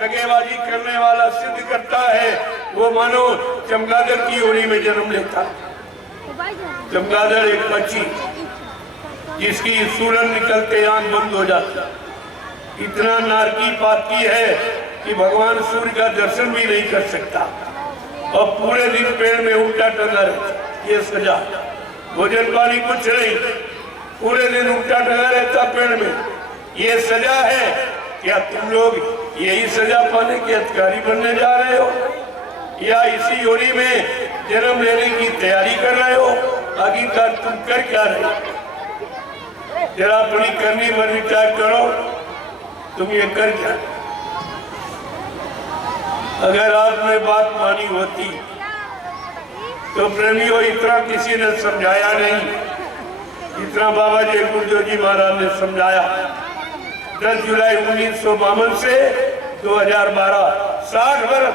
दगेबाजी करने वाला सिद्ध करता है, वो मानो चमगादड़ की योनि में जन्म लेता है। चमगादड़ एक पक्षी जिसकी सूरन निकलते आंख बंद हो जाता, इतना नारकी पाती है कि भगवान सूर्य का दर्शन भी नहीं कर सकता, और पूरे दिन पेड़ में उल्टा टंगा रहता। ये सजा, भोजन पानी कुछ नहीं, पूरे दिन उल्टा टंगा रहता पेड़ में। ये सजा है। क्या तुम लोग यही सजा पाने के अधिकारी बनने जा रहे हो, या इसी योनि में जन्म लेने की तैयारी कर रहे हो? आखिरकार तुम कर क्या रहे हो? जरा अपनी करनी पर विचार करो, तुम ये कर क्या? अगर आपने बात मानी होती तो प्रेमियों, इतना किसी ने समझाया नहीं जितना बाबा जय गुरुदेव जी महाराज ने समझाया। 10 जुलाई 1952 से 2012, 60 वर्ष,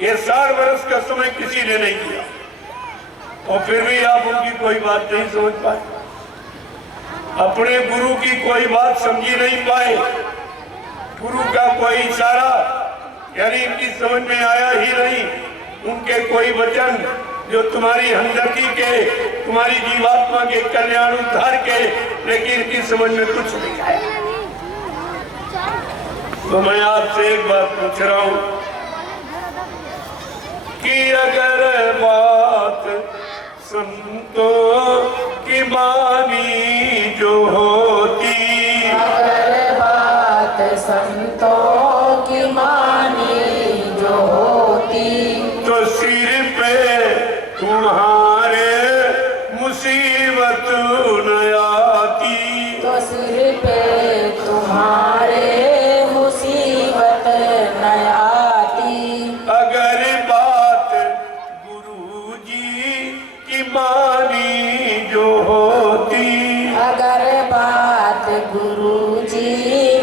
ये 60 वर्ष का समय किसी ने नहीं दिया, और फिर भी आप उनकी कोई बात नहीं समझ पाए, अपने गुरु की कोई बात समझी नहीं पाए, गुरु का कोई इशारा यानी इनकी समझ में आया ही नहीं, उनके कोई वचन जो तुम्हारी हमदर्दी के, तुम्हारी जीवात्मा के कल्याण उद्धार के, लेकिन इनकी समझ में कुछ नहीं आया। तो मैं आपसे एक बात पूछ रहा हूं कि अगर बात संतों की मानी जो होती, अगर बात संतों की मानी जो होती, तो सिर पे तुम्हारे मुसीबत न आती, तो सिर पे तुम्हारे मुसीबत न आती। अगर बात गुरुजी की मानी जो होती, अगर बात गुरुजी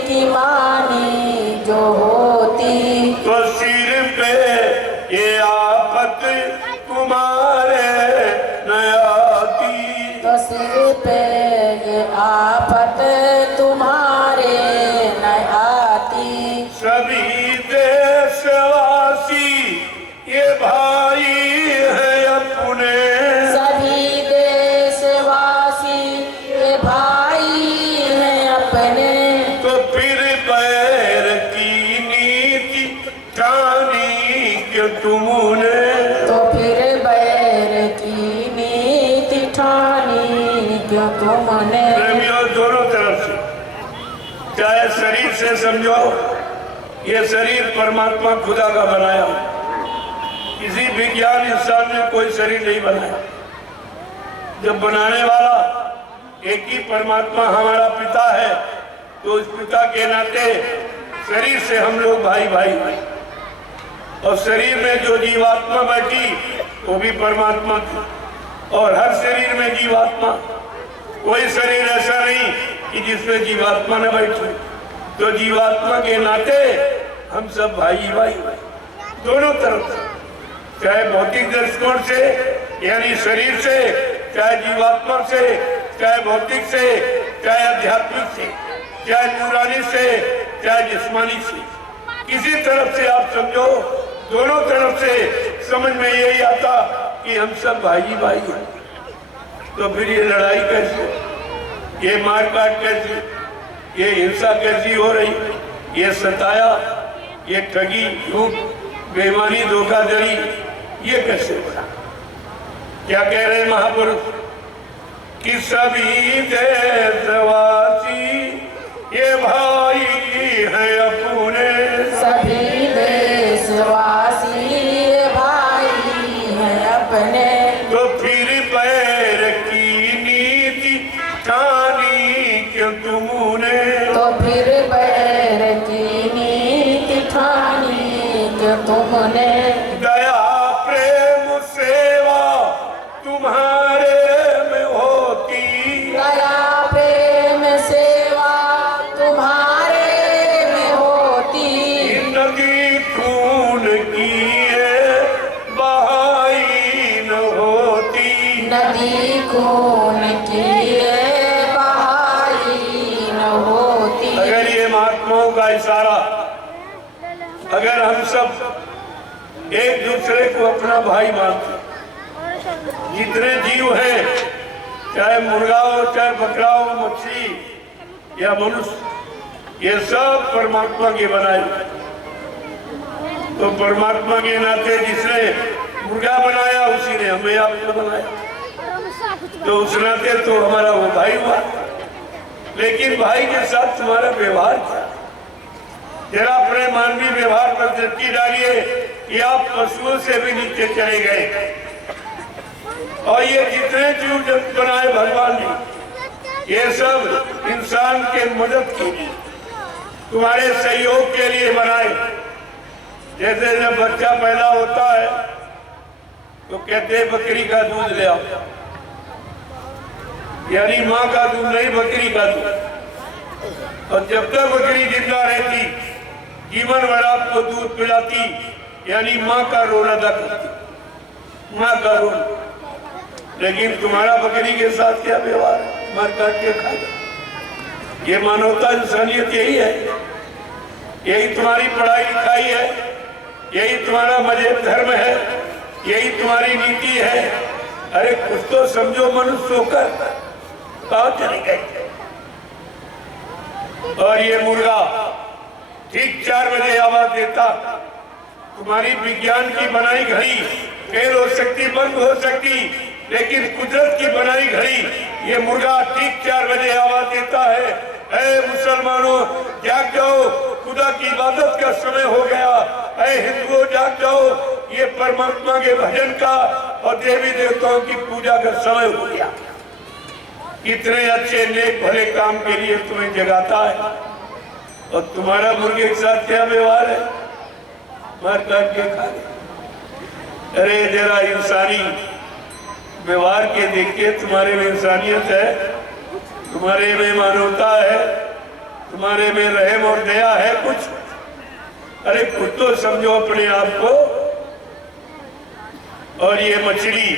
की मानी जो होती, तो सिर पे ये आफत तुम्हारे न आती, तो सिर पे ये आफत तुम्हारे न आती। सभी देशवासी ये भाई है अपने, सभी देशवासी ये भाई हैं अपने, तो फिर बैर की नीति ठानी क्यों तुमने, तो फिर बैर की नीति ठानी क्यों तुमने। प्रेमियों दोनों तरफ से, चाहे शरीर से समझो, ये शरीर परमात्मा खुदा का बनाया, किसी विज्ञान इंसान ने कोई शरीर नहीं बनाया। जब बनाने वाला एक ही परमात्मा हमारा पिता है, तो उस पिता के नाते शरीर से हम लोग भाई भाई, और शरीर में जो जीवात्मा बैठी वो भी परमात्मा थी, और हर शरीर में जीवात्मा, कोई शरीर ऐसा नहीं कि जिसमें जीवात्मा न बैठे। तो जीवात्मा के नाते हम सब भाई भाई दोनों तरफ से, चाहे भौतिक दृष्टिकोण से यानी शरीर से, चाहे जीवात्मा से, चाहे भौतिक से, चाहे आध्यात्मिक से, चाहे नूरानी से, चाहे जिस्मानी से, किसी तरफ से आप समझो, दोनों तरफ से समझ में यही आता कि हम सब भाई भाई हैं। तो फिर ये लड़ाई कैसी, ये मारकाट कैसी, ये हिंसा कैसी हो रही, ये सताया, ये ठगी, झूठ, बेईमानी, धोखाधड़ी, ये कैसे बना? क्या कह रहे हैं महापुरुष कि सभी देशवासी ये भाई है अपने, सभी देशवासी ये भाई हैं अपने, तो फिर पैर की नीति ठानी क्यों तुमने, तो फिर बैर की नीति ठानी क्यों तुमने। दया प्रेम सेवा तुम्हारे में होती, दया प्रेम सेवा तुम्हारे में होती, नदी खून की है बहाई न होती, नदी खून की ये बहाई न होती। अगर ये महात्माओं का इशारा, अगर हम सब एक दूसरे को अपना भाई मानते, जितने जीव हैं, चाहे मुर्गा हो, चाहे बकरा हो, मछली या मनुष्य, ये सब परमात्मा के बनाए। तो परमात्मा के नाते जिसने मुर्गा बनाया उसी ने हमें आपको बनाया, तो उस नाते तो हमारा वो भाई हुआ। लेकिन भाई के साथ तुम्हारा व्यवहार क्या? जरा अपने मानवीय व्यवहार पर दृष्टि डालिए कि आप पशुओं से भी नीचे चले गए, और ये जितने जीव जंतु बनाए भगवान ने, ये सब इंसान के मदद के लिए, तुम्हारे सहयोग के लिए बनाए। जैसे जब बच्चा पैदा होता है तो कहते हैं बकरी का दूध ले आओ, यानी माँ का दूध नहीं, बकरी का दूध। और जब तक बकरी जिंदा रहती, जीवन भर आपको दूध पिलाती, यानी माँ का रोल अदा करती, माँ का रोल। लेकिन तुम्हारा बकरी के साथ क्या व्यवहार है? मार काट के खाएगा। ये मानवता, इंसानियत यही है, यही तुम्हारी पढ़ाई लिखाई है, यही तुम्हारा मजहब धर्म है, यही तुम्हारी नीति है। अरे कुछ तो समझो मनुष्य होकर, कहाँ चले गए? और ये मुर्गा ठीक 4 बजे आवाज देता। तुम्हारी विज्ञान की बनाई घड़ी फेल हो सकती, बंद हो सकती, लेकिन कुदरत की बनाई घड़ी ये मुर्गा ठीक 4 बजे आवाज देता है, ऐ मुसलमानों जाग जाओ, खुदा की इबादत का समय हो गया। ऐ हिंदुओं जाग जाओ, ये परमात्मा के भजन का और देवी देवताओं की पूजा का समय हो गया। कितने अच्छे नेक भले काम के लिए तुम्हें जगाता है, और तुम्हारा मुर्गे के साथ क्या व्यवहार है? मार काट के खा ले। अरे जरा इंसानी व्यवहार के देखिए, तुम्हारे में इंसानियत है, तुम्हारे में मानवता है, तुम्हारे में रहम और दया है कुछ? अरे कुछ तो समझो अपने आप को। और ये मछली,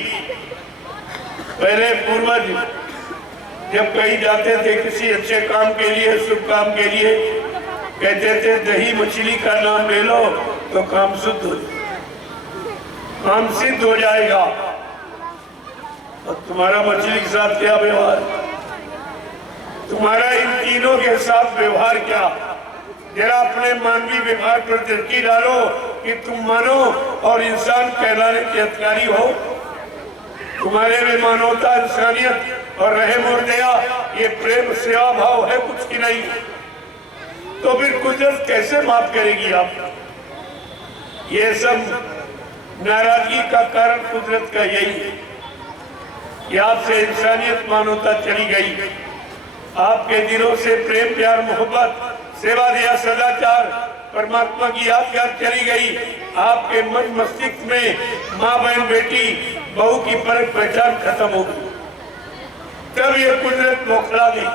पहले पूर्वज जब कहीं जाते थे किसी अच्छे काम के लिए, शुभ काम के लिए, कहते थे दही मछली का नाम ले लो तो काम शुद्ध हो, काम सिद्ध हो जाएगा। और तुम्हारा मछली के साथ क्या व्यवहार? तुम्हारा इन तीनों के साथ व्यवहार क्या? जरा अपने मानवीय व्यवहार पर दृष्टि डालो कि तुम मानो और इंसान कहलाने के अधिकारी हो। तुम्हारे में मानवता, इंसानियत और रहम और दया, ये प्रेम सेवा भाव है कुछ की नहीं? तो फिर कुदरत कैसे माफ करेगी आप? ये सब नाराजगी का कारण कुदरत का यही है कि आपसे इंसानियत, मानवता चली गई, आपके दिलों से प्रेम, प्यार, मोहब्बत, सेवा दया, सदाचार, परमात्मा की यादगार चली गई, आपके मन मस्तिष्क में माँ, बहन, बेटी, बहू की परख पहचान खत्म हो गई। तब ये कुदरत बौखला गई,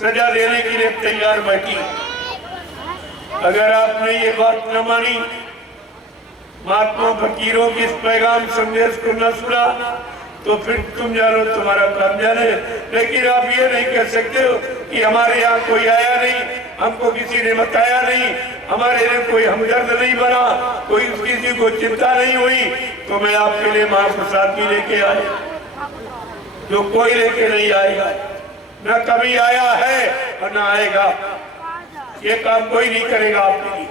सजा देने के लिए तैयार बैठी। अगर आपने ये बात न मानी, महात्मा फकीरों के इस पैगाम संदेश को न सुना, तो फिर तुम जानो, तुम्हारा काम जाने। लेकिन आप ये नहीं कह सकते हो कि हमारे यहाँ कोई आया नहीं, हमको किसी ने बताया नहीं, हमारे लिए कोई हमदर्द नहीं बना, कोई किसी को चिंता नहीं हुई, तो मैं आपके लिए महाप्रसाद भी लेके आया, जो कोई लेके नहीं आएगा, न कभी आया है और न आएगा। ये काम कोई नहीं करेगा आपके लिए।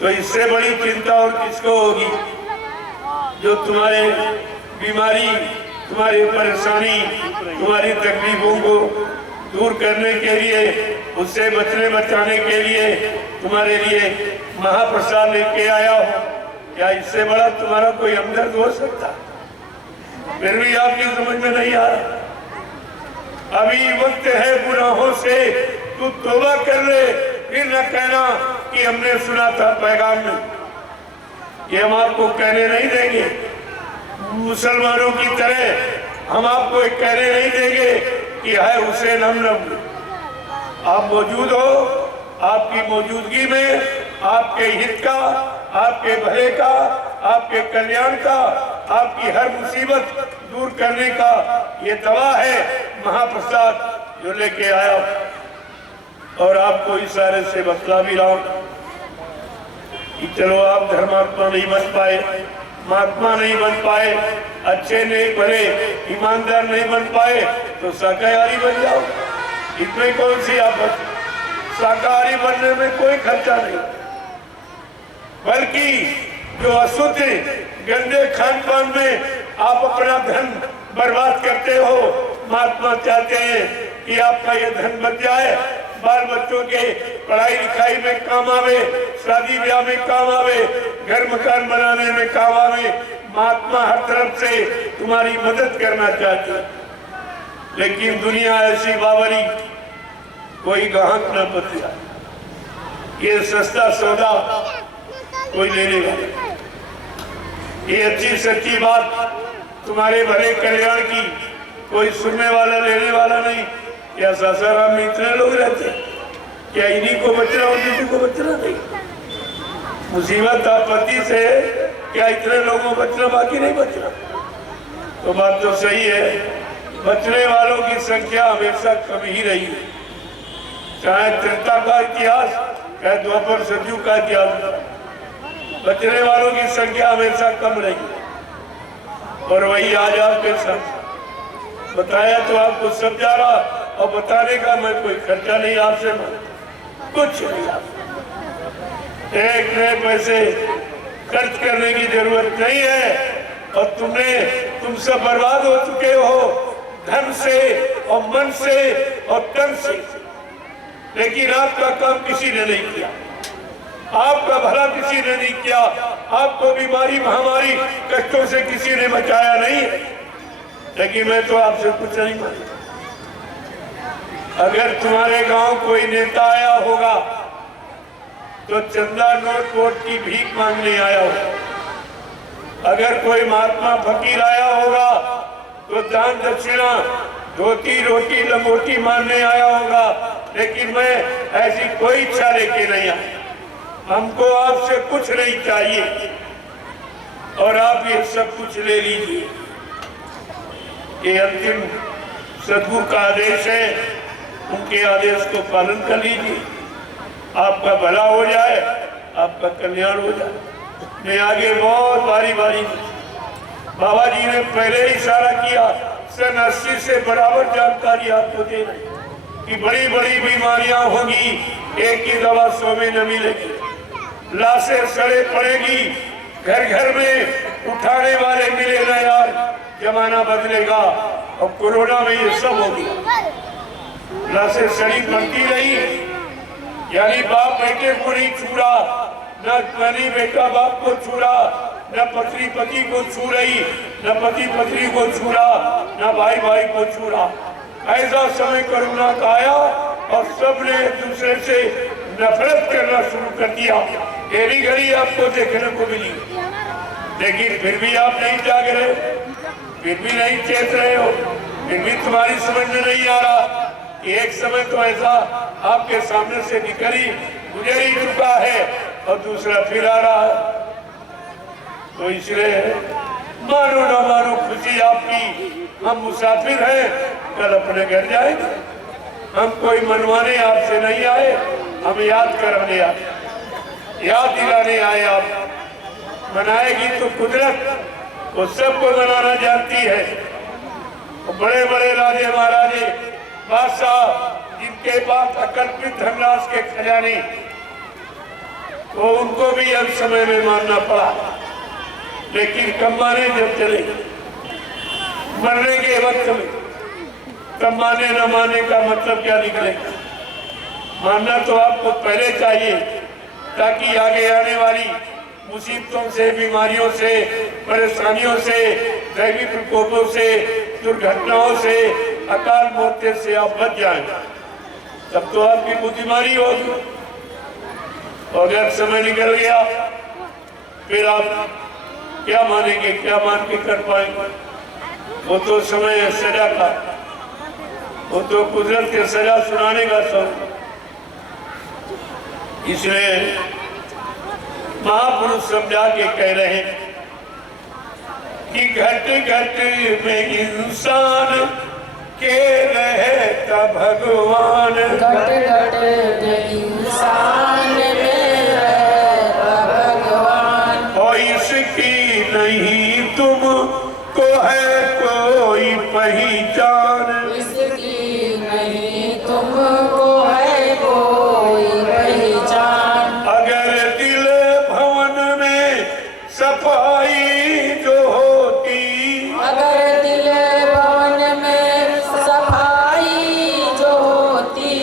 तो इससे बड़ी चिंता और किसको होगी? जो तुम्हारे बीमारी, तुम्हारी परेशानी, तुम्हारी तकलीफों को दूर करने के लिए, उससे बचने बचाने के लिए तुम्हारे लिए महाप्रसाद लेके आया हो। क्या इससे बड़ा तुम्हारा कोई हमदर्द हो सकता? फिर भी आपकी समझ में नहीं आ रहा। अभी वक्त है गुनाहों से तू तौबा कर ले, फिर न कहना कि हमने सुना था पैगाम में। ये हम आपको कहने नहीं देंगे, मुसलमानों की तरह हम आपको एक कहने नहीं देंगे कि है हुसैन हम। आप मौजूद हो, आपकी मौजूदगी में आपके हित का, आपके भले का, आपके कल्याण का, आपकी हर मुसीबत दूर करने का ये दवा है महाप्रसाद जो लेके आया। और आपको इशारे से बतला भी रहा हूं कि चलो आप धर्मात्मा नहीं बन पाए, महात्मा नहीं बन पाए, अच्छे नहीं भले ईमानदार नहीं बन पाए, तो शाकाहारी बन जाओ। इसमें कौन सी आफत? शाकाहारी बनने में कोई खर्चा नहीं, बल्कि जो अशुद्ध गंदे खान पान में आप अपना धन बर्बाद करते हो, महात्मा चाहते हैं कि आपका ये धन बच जाए, बाल बच्चों के पढ़ाई लिखाई में काम आवे, शादी ब्याह में काम आवे, घर मकान बनाने में काम आवे। महात्मा हर तरफ से तुम्हारी मदद करना चाहते हैं, लेकिन दुनिया ऐसी बावरी, कोई ग्राहक न बचा, ये सस्ता सौदा कोई लेने वाला। ये अच्छी सच्ची बात तुम्हारे भले कल्याण की कोई सुनने वाला, लेने वाला नहीं। क्या सासाराम में इतने लोग रहते? क्या इन्हीं को बचना और किसी को बचना नहीं? मुसीबत आपत्ति से क्या इतने लोगों को बचना, बाकी नहीं बचना? तो बात तो सही है, बचने वालों की संख्या हमेशा कम ही रही है। चाहे त्रेता का इतिहास, चाहे द्वापर सतयुग का इतिहास, बचने वालों की संख्या हमेशा कम रही। और वही आज आपके साथ बताया तो आपको सब जा रहा, और बताने का मैं कोई खर्चा नहीं आपसे मांग। कुछ नहीं। एक नए पैसे खर्च करने की जरूरत नहीं है और तुम सब बर्बाद हो चुके हो धन से और मन से और तन से। लेकिन आपका काम किसी ने नहीं किया, आपका भला किसी ने नहीं किया, आपको बीमारी महामारी कष्टों से किसी ने बचाया नहीं। लेकिन मैं तो आपसे कुछ नहीं मांगता। अगर तुम्हारे गांव कोई नेता आया होगा तो चंदा नोट वोट की भीख मांगने आया होगा। अगर कोई महात्मा फकीर आया होगा तो दान दक्षिणा धोती रोटी लंगोटी मांगने आया होगा। लेकिन मैं ऐसी कोई इच्छा लेके नहीं आया। हमको आपसे कुछ नहीं चाहिए और आप ये सब कुछ ले लीजिए। ये अंतिम सद्गुरु का आदेश है, उनके आदेश को पालन कर लीजिए। आपका भला हो जाए, आपका कल्याण हो जाए। मैं आगे बहुत बारी बाबा जी ने पहले इशारा किया, सन 80 से बराबर जानकारी आपको दे रही कि बड़ी बड़ी बीमारियां होंगी, एक ही दवा 100 में न मिलेगी, लाशें सड़े पड़ेगी, घर घर में उठाने वाले मिले ना यार, जमाना बदलेगा। और कोरोना में ये सब हो गया, लाशें सड़ी पड़ती रही, यानी बाप बेटे को नहीं छू रहा, न पति बेटा बाप को छू रहा, न पत्नी पति को छू रही, न पति पत्नी को छू रहा, न भाई भाई को छू रहा। ऐसा समय कोरोना का आया और सबने एक दूसरे से नफरत करना शुरू कर दिया। तेरी घड़ी आपको देखने को मिली, लेकिन फिर भी आप नहीं जाग रहे, फिर भी नहीं चेत रहे हो, फिर भी तुम्हारी समझ में नहीं आ रहा। एक समय तो ऐसा आपके सामने से निकल ही गुजर ही चुका है और दूसरा फिर आ रहा है। तो इसलिए मानो ना मानो खुशी आपकी, हम मुसाफिर हैं, कल अपने घर जाएंगे। हम कोई मनवाने आपसे नहीं आए, हम याद कराने आए, याद दिलाने आए। आप मनाएगी तो कुदरत वो सबको मनाना जानती है। बड़े बड़े राजे महाराजे बादशाह जिनके पास अकल्पित धनराशि के खजाने, वो उनको भी अंत समय में मानना पड़ा। लेकिन कमाने जब चले मरने के वक्त में, कमाने न माने का मतलब क्या निकलेगा? मानना तो आपको पहले चाहिए, ताकि आगे आने वाली मुसीबतों से, बीमारियों से, परेशानियों से, दैवी प्रकोपों से, दुर्घटनाओं से, अकाल मौत से आप बच जाएं। तब तो आपकी बुद्धिमानी होगी। और अगर समय निकल गया फिर आप क्या मानेंगे, क्या मान के कर पाएंगे? वो तो समय सजा का, वो तो कुदरत के सजा सुनाने का सब। इसलिए महापुरुष समझा के कह रहे हैं कि घट घट में इंसान के रहता भगवान, घट घट इंसान में रहता भगवान, और इसकी नहीं तुमको है कोई पहचान, इसकी नहीं तुमको है कोई पहचान। अगर दिल भवन में सफाई जो होती, अगर दिल भवन में सफाई जो होती,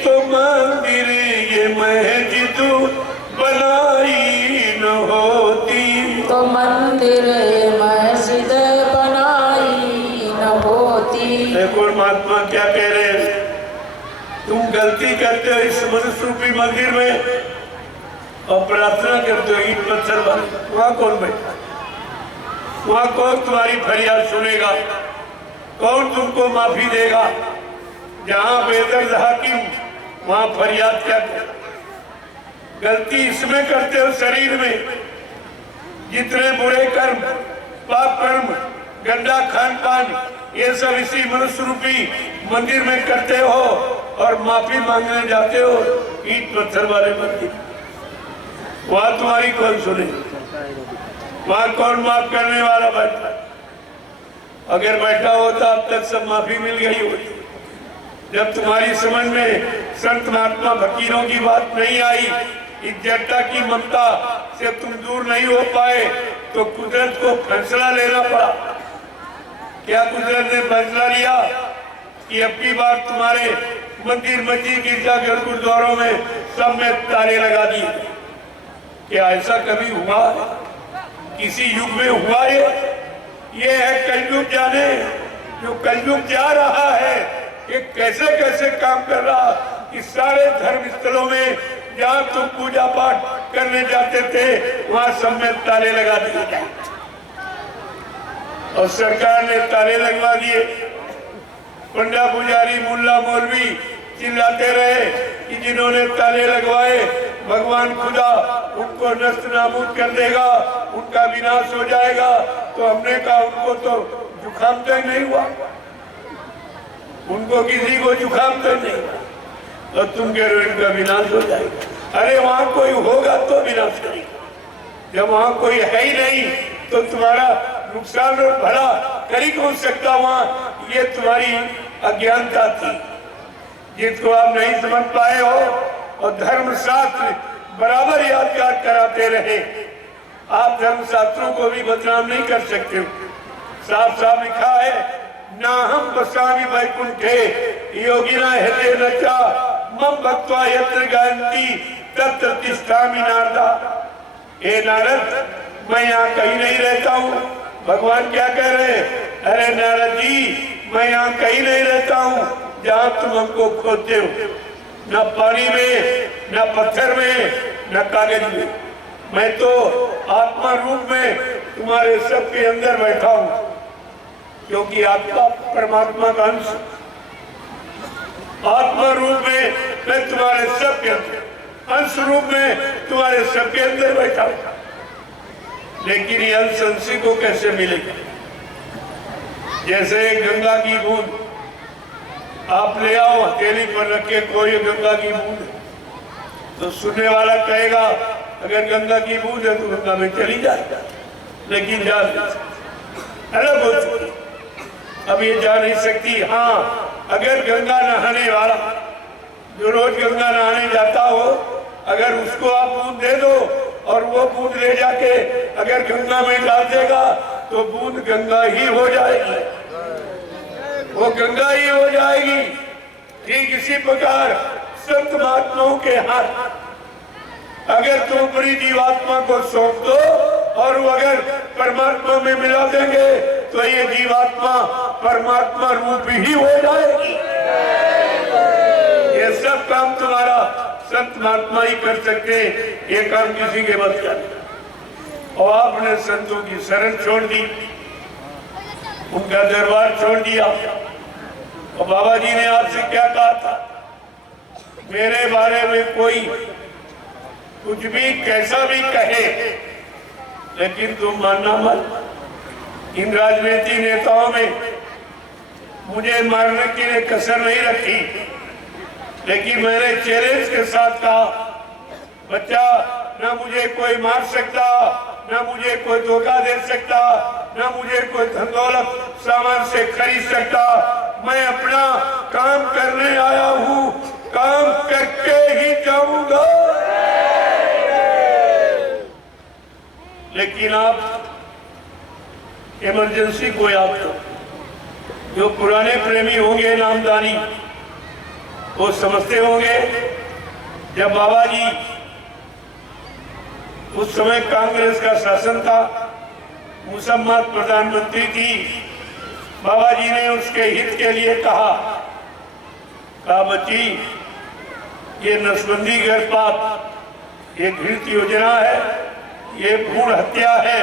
तो मंदिर ये मस्जिद बनाई न होती, तो मंदिर मस्जिद बनाई न होती। देखो महात्मा क्या कह रहे हैं, तुम गलती करते हो इस मनुष्य रूपी मंदिर में और प्रार्थना करते हो ईट पत्थर वाले, वहां कौन बैठा? वहां कौन तुम्हारी फरियाद सुनेगा? कौन तुमको माफी देगा? जहां बेदर्द हाकिम वहां फरियाद क्या कर? गलती इसमें करते हो शरीर में, जितने बुरे कर्म, पाप कर्म, गंदा खान पान, ये सब इसी मनुष्य रूपी मंदिर में करते हो और माफी मांगने जाते हो ईट पत्थर वाले मंदिर। वहां तुम्हारी कौन सुने? वहां कौन माफ करने वाला बैठा? अगर बैठा होता अब तक सब माफी मिल गई होती। जब तुम्हारी समझ में संत महात्मा फकीरों की बात नहीं आई, इस जट्टा की ममता से तुम दूर नहीं हो पाए, तो कुदरत को फैसला लेना पड़ा। क्या कुदरत ने फैसला लिया कि अब की बार तुम्हारे मंदिर, मस्जिद, गिरजाघर, गुरुद्वारों में सब में ताले लगा दिए? क्या ऐसा कभी हुआ है? किसी युग में हुआ ये है कलयुग। जाने जो कलयुग जा रहा है ये कैसे कैसे काम कर रहा कि सारे धर्म स्थलों में जहाँ तुम पूजा पाठ करने जाते थे वहां सब में ताले लगा दिए गए और सरकार ने ताले लगवा दिए। पंडा, पुजारी, मुल्ला, मौलवी चिल्लाते रहे कि जिन्होंने ताले लगवाए भगवान खुदा उनको नष्ट नाबूद कर देगा, उनका विनाश हो जाएगा। तो हमने कहा उनको तो जुकाम तक नहीं हुआ, उनको किसी को जुकाम तक नहीं हुआ, तो तुम कह रहे हो इनका विनाश हो जाएगा। अरे वहां कोई होगा तो विनाश करेगा, जब वहां कोई है ही नहीं तो तुम्हारा नुकसान और भला कर ही कौन सकता वहां। ये तुम्हारी अज्ञानता थी जिसको आप नहीं समझ पाए हो, और धर्मशास्त्र बराबर यादगार कराते रहे। आप धर्मशास्त्रों को भी बदनाम नहीं कर सकते हो। साफ साफ लिखा है, ना हम बसामी वैकुंठे योगिना हृदय नचा मम भक्त्वा यत्र गायन्ति तत्र तिष्ठामि नारदा। हे नारद, मैं यहाँ कहीं नहीं रहता हूँ। भगवान क्या कह रहे हैं? अरे नारद जी, मैं यहाँ कहीं नहीं रहता हूँ जहाँ तुम हमको खोदते हो, न पानी में, न पत्थर में, न कागज में। मैं तो आत्मा रूप में तुम्हारे सबके अंदर बैठा हूँ, क्योंकि आत्मा परमात्मा का अंश। आत्मा रूप में मैं तुम्हारे सबके अंदर, अंश रूप में तुम्हारे सबके अंदर बैठा हूँ। लेकिन ये अंश अंशी को कैसे मिलेगा? जैसे गंगा की बूंद आप ले आओ, हथेली पर रखे कोई गंगा की बूंद, तो सुनने वाला कहेगा अगर गंगा की बूंद है तो गंगा में चली जाए, लेकिन जा अलग हो चुकी, अब ये जा नहीं सकती। हाँ, अगर गंगा नहाने वाला जो रोज गंगा नहाने जाता हो, अगर उसको आप बूंद दे दो और वो बूंद ले जाके अगर गंगा में डाल देगा तो बूंद गंगा ही हो जाएगी, वो गंगा ही हो जाएगी। ठीक इसी प्रकार संत महात्माओं के हाथ अगर तुम अपनी जीवात्मा को सौंप दो और वो अगर परमात्मा में मिला देंगे तो ये जीवात्मा परमात्मा रूप ही हो जाएगी। ये सब काम तुम्हारा संत महात्मा ही कर सकते हैं, ये काम किसी के बस का नहीं। और आपने संतों की शरण छोड़ दी, उनका दरबार छोड़ दिया। और बाबा जी ने आपसे क्या कहा था? मेरे बारे में कोई कुछ भी कैसा भी कहे, लेकिन तुम मानना मत। इन राजनीति नेताओं में मुझे मारने के लिए कसर नहीं रखी, लेकिन मैंने चैलेंज के साथ कहा, बच्चा, ना मुझे कोई मार सकता, ना मुझे कोई धोखा दे सकता, ना मुझे कोई धन दौलत सामान से खरीद सकता। मैं अपना काम करने आया हूँ, काम करके ही जाऊंगा। लेकिन आप इमरजेंसी को याद करो। जो पुराने प्रेमी होंगे, नामदानी, वो समझते होंगे जब बाबा जी उस समय कांग्रेस का शासन था, मुसम्मत प्रधानमंत्री थी, बाबा जी ने उसके हित के लिए कहा बच्ची, ये नसबंदी गर्भपात, ये घृत योजना है, ये भ्रूण हत्या है,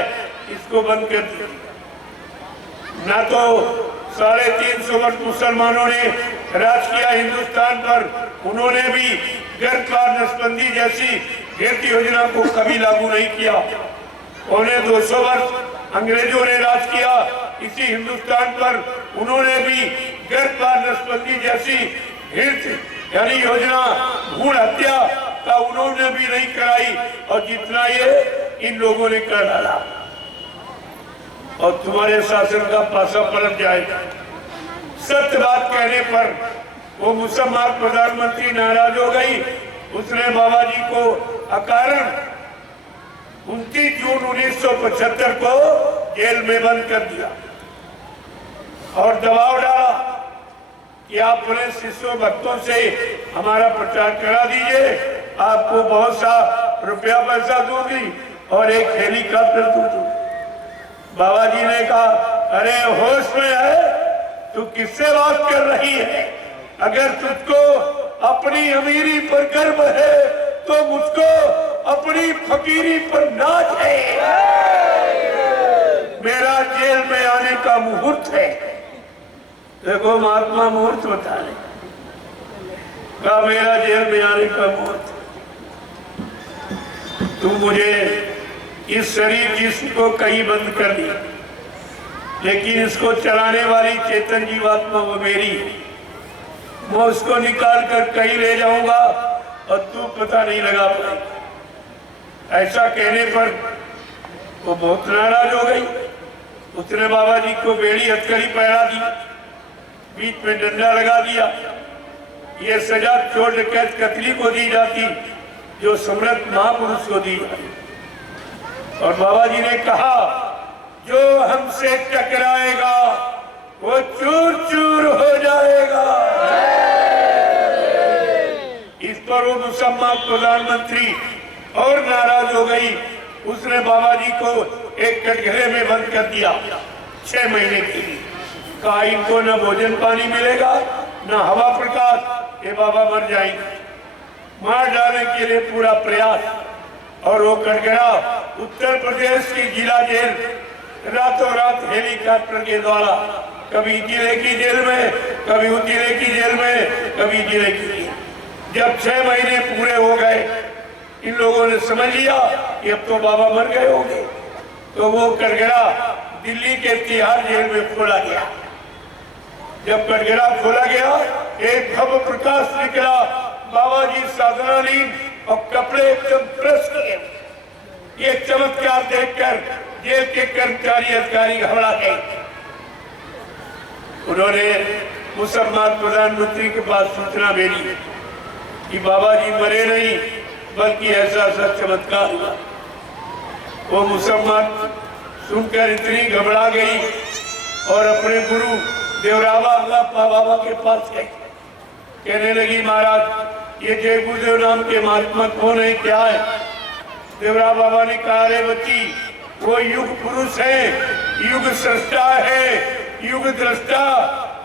इसको बंद कर दो। ना तो 350 वर्ष मुसलमानों ने राज किया हिंदुस्तान पर, उन्होंने भी गर्भपात नसबंदी जैसी घृत योजना को कभी लागू नहीं किया। उन्हें 200 वर्ष अंग्रेजों ने राज किया इसी हिंदुस्तान पर, उन्होंने भी गर्भपात नसबंदी जैसी घृत यानी योजना भ्रूण हत्या का उन्होंने भी नहीं कराई, और जितना ये इन लोगों ने कर डाला। और तुम्हारे शासन का पासा पलट जाएगा। सत्य बात कहने पर वो मुसलमान प्रधानमंत्री नाराज हो गई, उसने बाबा जी को अकारण 29 जून 1975 को जेल में बंद कर दिया और दबाव डाला कि आप अपने शिष्यों भक्तों से हमारा प्रचार करा दीजिए, आपको बहुत सा रुपया पैसा दूंगी और एक हेलीकॉप्टर दूंगी। बाबा जी ने कहा, अरे होश में है, तू किससे बात कर रही है? अगर तुझको अपनी अमीरी पर गर्व है तो मुझको अपनी फकीरी पर नाज है। मेरा जेल में आने का मुहूर्त है। देखो महात्मा मुहूर्त बता रहे का मेरा जेल में आने का मुहूर्त। तू मुझे इस शरीर जिस्म को कहीं बंद कर दी, लेकिन इसको चलाने वाली चेतन जीवात्मा वो मेरी है। मैं उसको निकाल कर कहीं ले जाऊंगा और तू पता नहीं लगा पाएगा। ऐसा कहने पर वो बहुत नाराज हो गई। उसने बाबा जी को बेड़ी हथकड़ी पहरा दी, बीच में डंडा लगा दिया। ये सजा चोर डकैत कतली को दी जाती जो सम्राट महापुरुष को दी जाती। और बाबा जी ने कहा, जो हमसे टकराएगा वो चूर चूर हो जाएगा। इस पर वो मुसलमान प्रधानमंत्री और नाराज हो गई। उसने बाबा जी को एक कटघरे में बंद कर दिया 6 महीने के लिए। कहा, इनको न भोजन पानी मिलेगा न हवा प्रकाश, ये बाबा मर जाएंगे। मार डालने के लिए पूरा प्रयास। और वो कटघरा उत्तर प्रदेश की जिला जेल रातों रात हेलीकॉप्टर के द्वारा कभी जिले की जेल में, कभी उस जिले की जेल में, कभी जिले की। जब 6 महीने पूरे हो गए, इन लोगों ने समझ लिया कि अब तो बाबा मर गए होंगे, तो वो कटघरा दिल्ली के तिहाड़ जेल में खोला गया। जब कटघरा खोला गया, एक भव्य प्रकाश निकला। बाबा जी साधना लीन और कपड़े एकदम प्रेस किए। ये चमत्कार देखकर जेल के कर्मचारी अधिकारी घबरा गए। उन्होंने मुसलमान प्रधानमंत्री के पास सूचना भेजी कि बाबा जी मरे नहीं, बल्कि ऐसा ऐसा चमत्कार हुआ। वो मुसलमान सुनकर इतनी घबरा गई और अपने गुरु देवराबा बाबा के पास गई। कहने लगी, महाराज ये जय गुरुदेव नाम के महात्मा कौन है, क्या है? देवरा बाबा ने कहा, अरे बच्ची, वो युग पुरुष है, युग सृष्टा है, युग दृष्टा।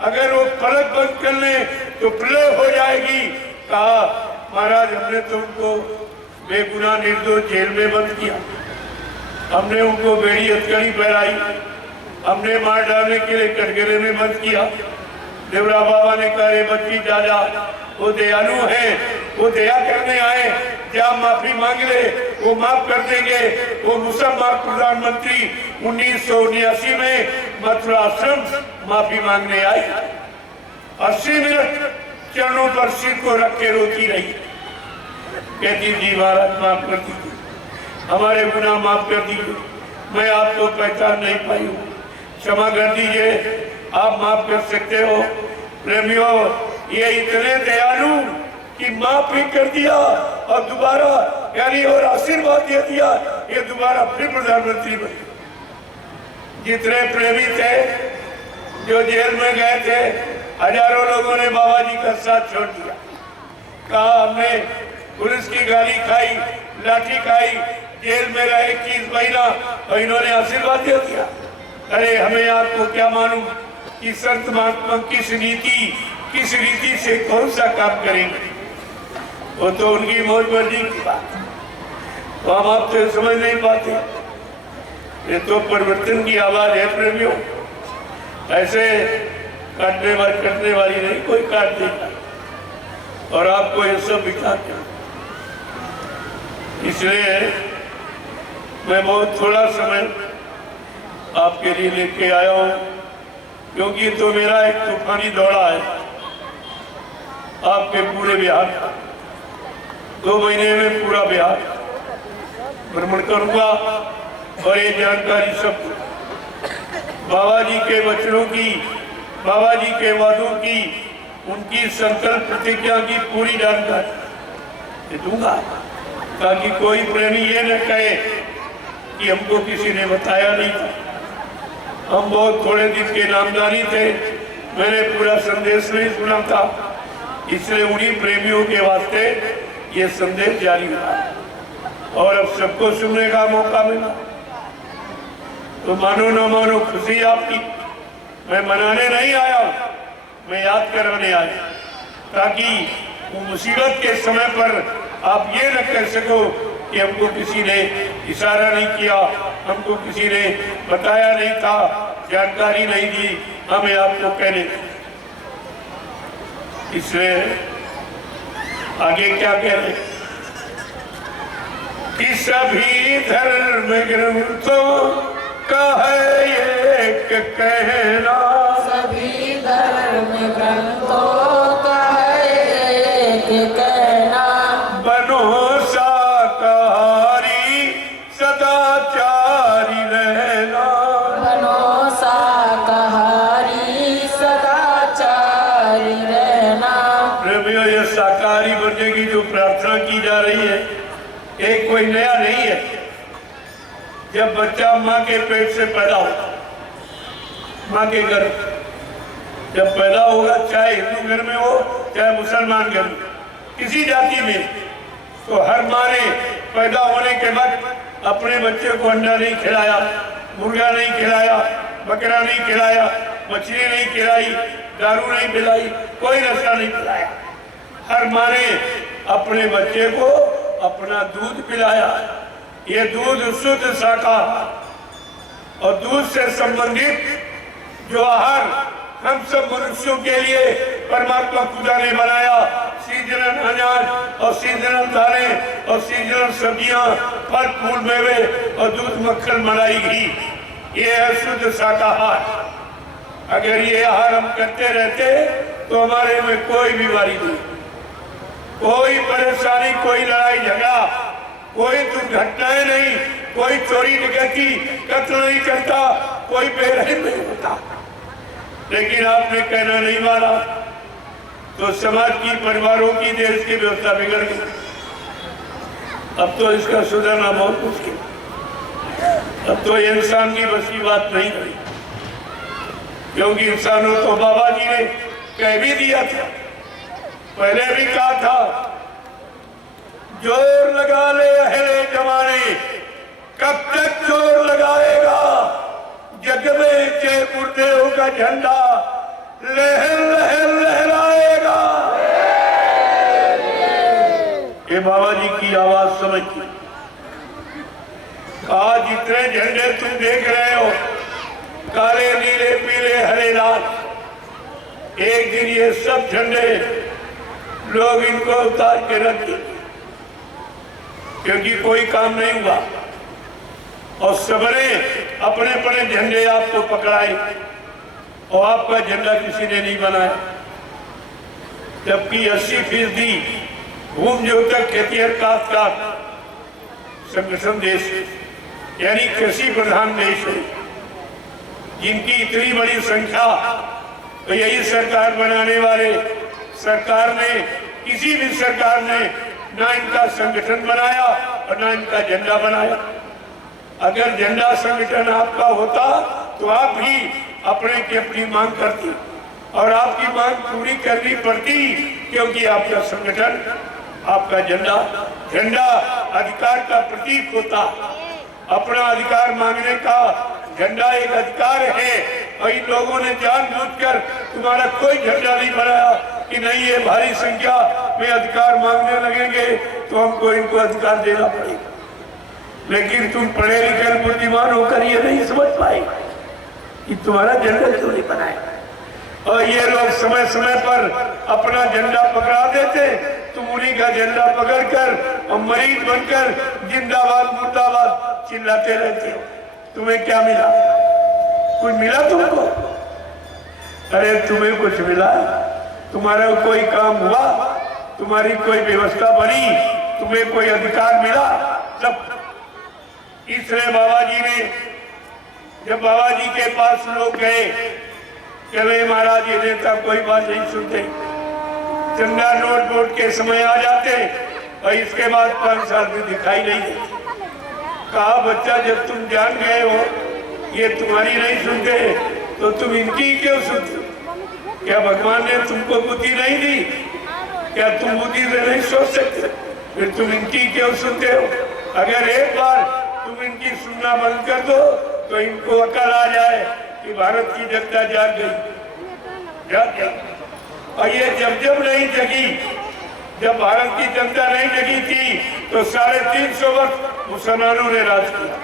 अगर वो पलक बंद कर ले तो प्रलय हो जाएगी। कहा, महाराज हमने तो उनको बेगुनाह निर्दोष जेल में बंद किया, हमने उनको बेड़ी हथकड़ी पहराई, हमने मार डालने के लिए कटघरे में बंद किया। देवरा बाबा ने कहा, अरे बच्ची जा, वो दयालु है, वो दया करने आए, जहाँ माफी मांग ले वो माफ कर देंगे। वो मुसलमान प्रधानमंत्री 1979 में मथुरा आश्रम माफी मांगने आई। 80 मिनट चरणों पर सिर को रख के रोती रही, कहती, जी महाराज माफ कर दीजिए, हमारे गुनाह माफ कर दीजिए, मैं आपको पहचान नहीं पाई हूँ, क्षमा कर दीजिए, आप माफ कर सकते हो। प्रेमियों, ये इतने दयालु कि माफ भी कर दिया और दोबारा यानी और आशीर्वाद दे दिया, ये दोबारा फिर प्रधानमंत्री बने। जितने प्रेमी थे जो जेल में गए थे, हजारों लोगों ने बाबा जी का साथ छोड़ दिया। कहा, हमने पुलिस की गाली खाई, लाठी खाई, जेल में रहे 21 महीना और इन्होंने आशीर्वाद दे दिया। अरे हमें आपको क्या मालूम कि संत महात्मा किस रीति से कौन सा काम करेंगे, वो तो उनकी मौज मर्जी की बात, तो हम आपसे समझ नहीं पाते। ये तो परिवर्तन की आवाज है प्रेमियों, ऐसे कटने वाली नहीं कोई काट देगा और आपको ये सब दिखा के। इसलिए मैं बहुत थोड़ा समय आपके लिए लेके आया हूँ, क्योंकि तो मेरा एक तूफानी दौड़ा है आपके पूरे बिहार का। 2 महीने में पूरा बिहार भ्रमण करूंगा और ये जानकारी सब बाबा जी के वचनों की, बाबा जी के वादों की उनकी संकल्प प्रतिज्ञा की पूरी जानकारी दूंगा, ताकि कोई प्रेमी ये न कहे कि हमको किसी ने बताया नहीं था। हम बहुत थोड़े दिन के नामधारी थे, मैंने पूरा संदेश नहीं सुना था, इसलिए उन्हीं प्रेमियों के वास्ते ये संदेश जारी हुआ और अब सबको सुनने का मौका मिला। तो मानो न मानो खुशी आपकी, मैं मनाने नहीं आया हूं, मैं याद करवाने आया, ताकि वो मुसीबत के समय पर आप ये न कह सको कि हमको किसी ने इशारा नहीं किया, हमको किसी ने बताया नहीं था, जानकारी नहीं दी, हमें आपको कहने। इसलिए आगे क्या कह रहे कि सभी धर्म ग्रंथों का है एक कहना, सभी धर्म ग्रंथों का है एक कहना, बनो शाकाहारी सदाचारी रहना, बनो शाकाहारी सदाचारी रहना। प्रेमियों, ये शाकाहारी बनने की जो प्रार्थना की जा रही है, एक कोई नया नहीं है। जब बच्चा माँ के पेट से पैदा होता, माँ के घर जब पैदा होगा, चाहे हिंदू घर में हो चाहे मुसलमान घर में, किसी जाति में, तो हर माँ ने पैदा होने के बाद अपने बच्चे को अंडा नहीं खिलाया, मुर्गा नहीं खिलाया, बकरा नहीं खिलाया, मछली नहीं खिलाई, दारू नहीं पिलाई, कोई नशा नहीं पिलाया। हर माँ ने अपने बच्चे को अपना दूध पिलाया। ये दूध शुद्ध शाकाहार और दूध से संबंधित जो आहार हम सब मनुष्यों के लिए परमात्मा खुदा ने बनाया, सीजनल अनाज और सीजनल दालें और सीजनल सब्जियां, फल फूल मेवे और दूध मक्खन मलाई घी, ये है शुद्ध शाकाहार। अगर ये आहार हम करते रहते तो हमारे में कोई बीमारी नहीं, कोई परेशानी, कोई लड़ाई झगड़ा, कोई दुर्घटनाएं नहीं, कोई चोरी डकैती कत्ल नहीं करता, कोई बेरहम नहीं होता। लेकिन आपने कहना नहीं माना तो समाज की, परिवारों की, देश की व्यवस्था बिगड़ गई। अब तो इसका सुधरना बहुत मुश्किल, अब तो इंसान की बस की बात नहीं रही, क्योंकि इंसानों तो बाबा जी ने कह भी दिया था, पहले भी कहा था, जोर लगा ले अहले जमाने, कब तक जोर लगाएगा, जग में जय गुरुदेव का झंडा लहर लहर लहराएगा। ये बाबा जी की आवाज समझिए। आज जितने झंडे तुम देख रहे हो, काले नीले पीले हरे लाल, एक दिन ये सब झंडे लोग इनको उतार के रख देंगे, क्योंकि कोई काम नहीं हुआ और सबने अपने अपने झंडे आपको पकड़ाए और आपका झंडा किसी ने नहीं बनाया। जबकि 80% भूमि जोतक खेतिहर काश्तकार संगठन देश है, यानी कृषि प्रधान देश है, जिनकी इतनी बड़ी संख्या, तो यही सरकार बनाने वाले सरकार ने, किसी भी सरकार ने ना इनका संगठन बनाया और ना इनका झंडा बनाया। अगर झंडा संगठन आपका होता तो आप ही अपने की अपनी मांग करती और आपकी मांग पूरी करनी पड़ती, क्योंकि आपका संगठन, आपका झंडा, झंडा अधिकार का प्रतीक होता। अपना अधिकार मांगने का झंडा एक अधिकार है और इन लोगों ने जानबूझकर तुम्हारा कोई झंडा नहीं बनाया कि नहीं, ये भारी संख्या में अधिकार मांगने लगेंगे तो हमको इनको अधिकार देना पड़ेगा। लेकिन तुम पढ़े लिखे बुद्धिमान होकर ये नहीं समझ पाए कि तुम्हारा झंडा क्यों नहीं बनाया, और ये लोग समय समय पर अपना झंडा पकड़ा देते, तुम उन्हीं का झंडा पकड़कर और मरीज बनकर जिंदाबाद मुर्दाबाद चिल्लाते रहते हो। तुम्हें क्या मिला? कुछ मिला तुमको? अरे तुम्हें कुछ मिला? तुम्हारा कोई काम हुआ? तुम्हारी कोई व्यवस्था बनी? तुम्हें कोई अधिकार मिला? सब। इसलिए बाबा जी ने, जब बाबा जी के पास लोग गए, कहे महाराज ये नेता कोई बात नहीं सुनते, चंदा नोट वोट के समय आ जाते और इसके बाद 5 साल में दिखाई नहीं देते। कहा बच्चा जब तुम जान गए हो ये तुम्हारी नहीं सुनते तो तुम इनकी क्यों सुनते? क्या भगवान ने तुमको बुद्धि नहीं दी? क्या तुम बुद्धि से नहीं सोच सकते? फिर तुम इनकी क्यों सुनते हो? अगर एक बार तुम इनकी सुनना बंद कर दो तो इनको अकल आ जाए कि भारत की जनता जाग गई। जाग गई। और ये जब नहीं जगी, जब भारत की जनता नहीं जगी थी तो 350 वर्ष मुसलमानों ने राज किया।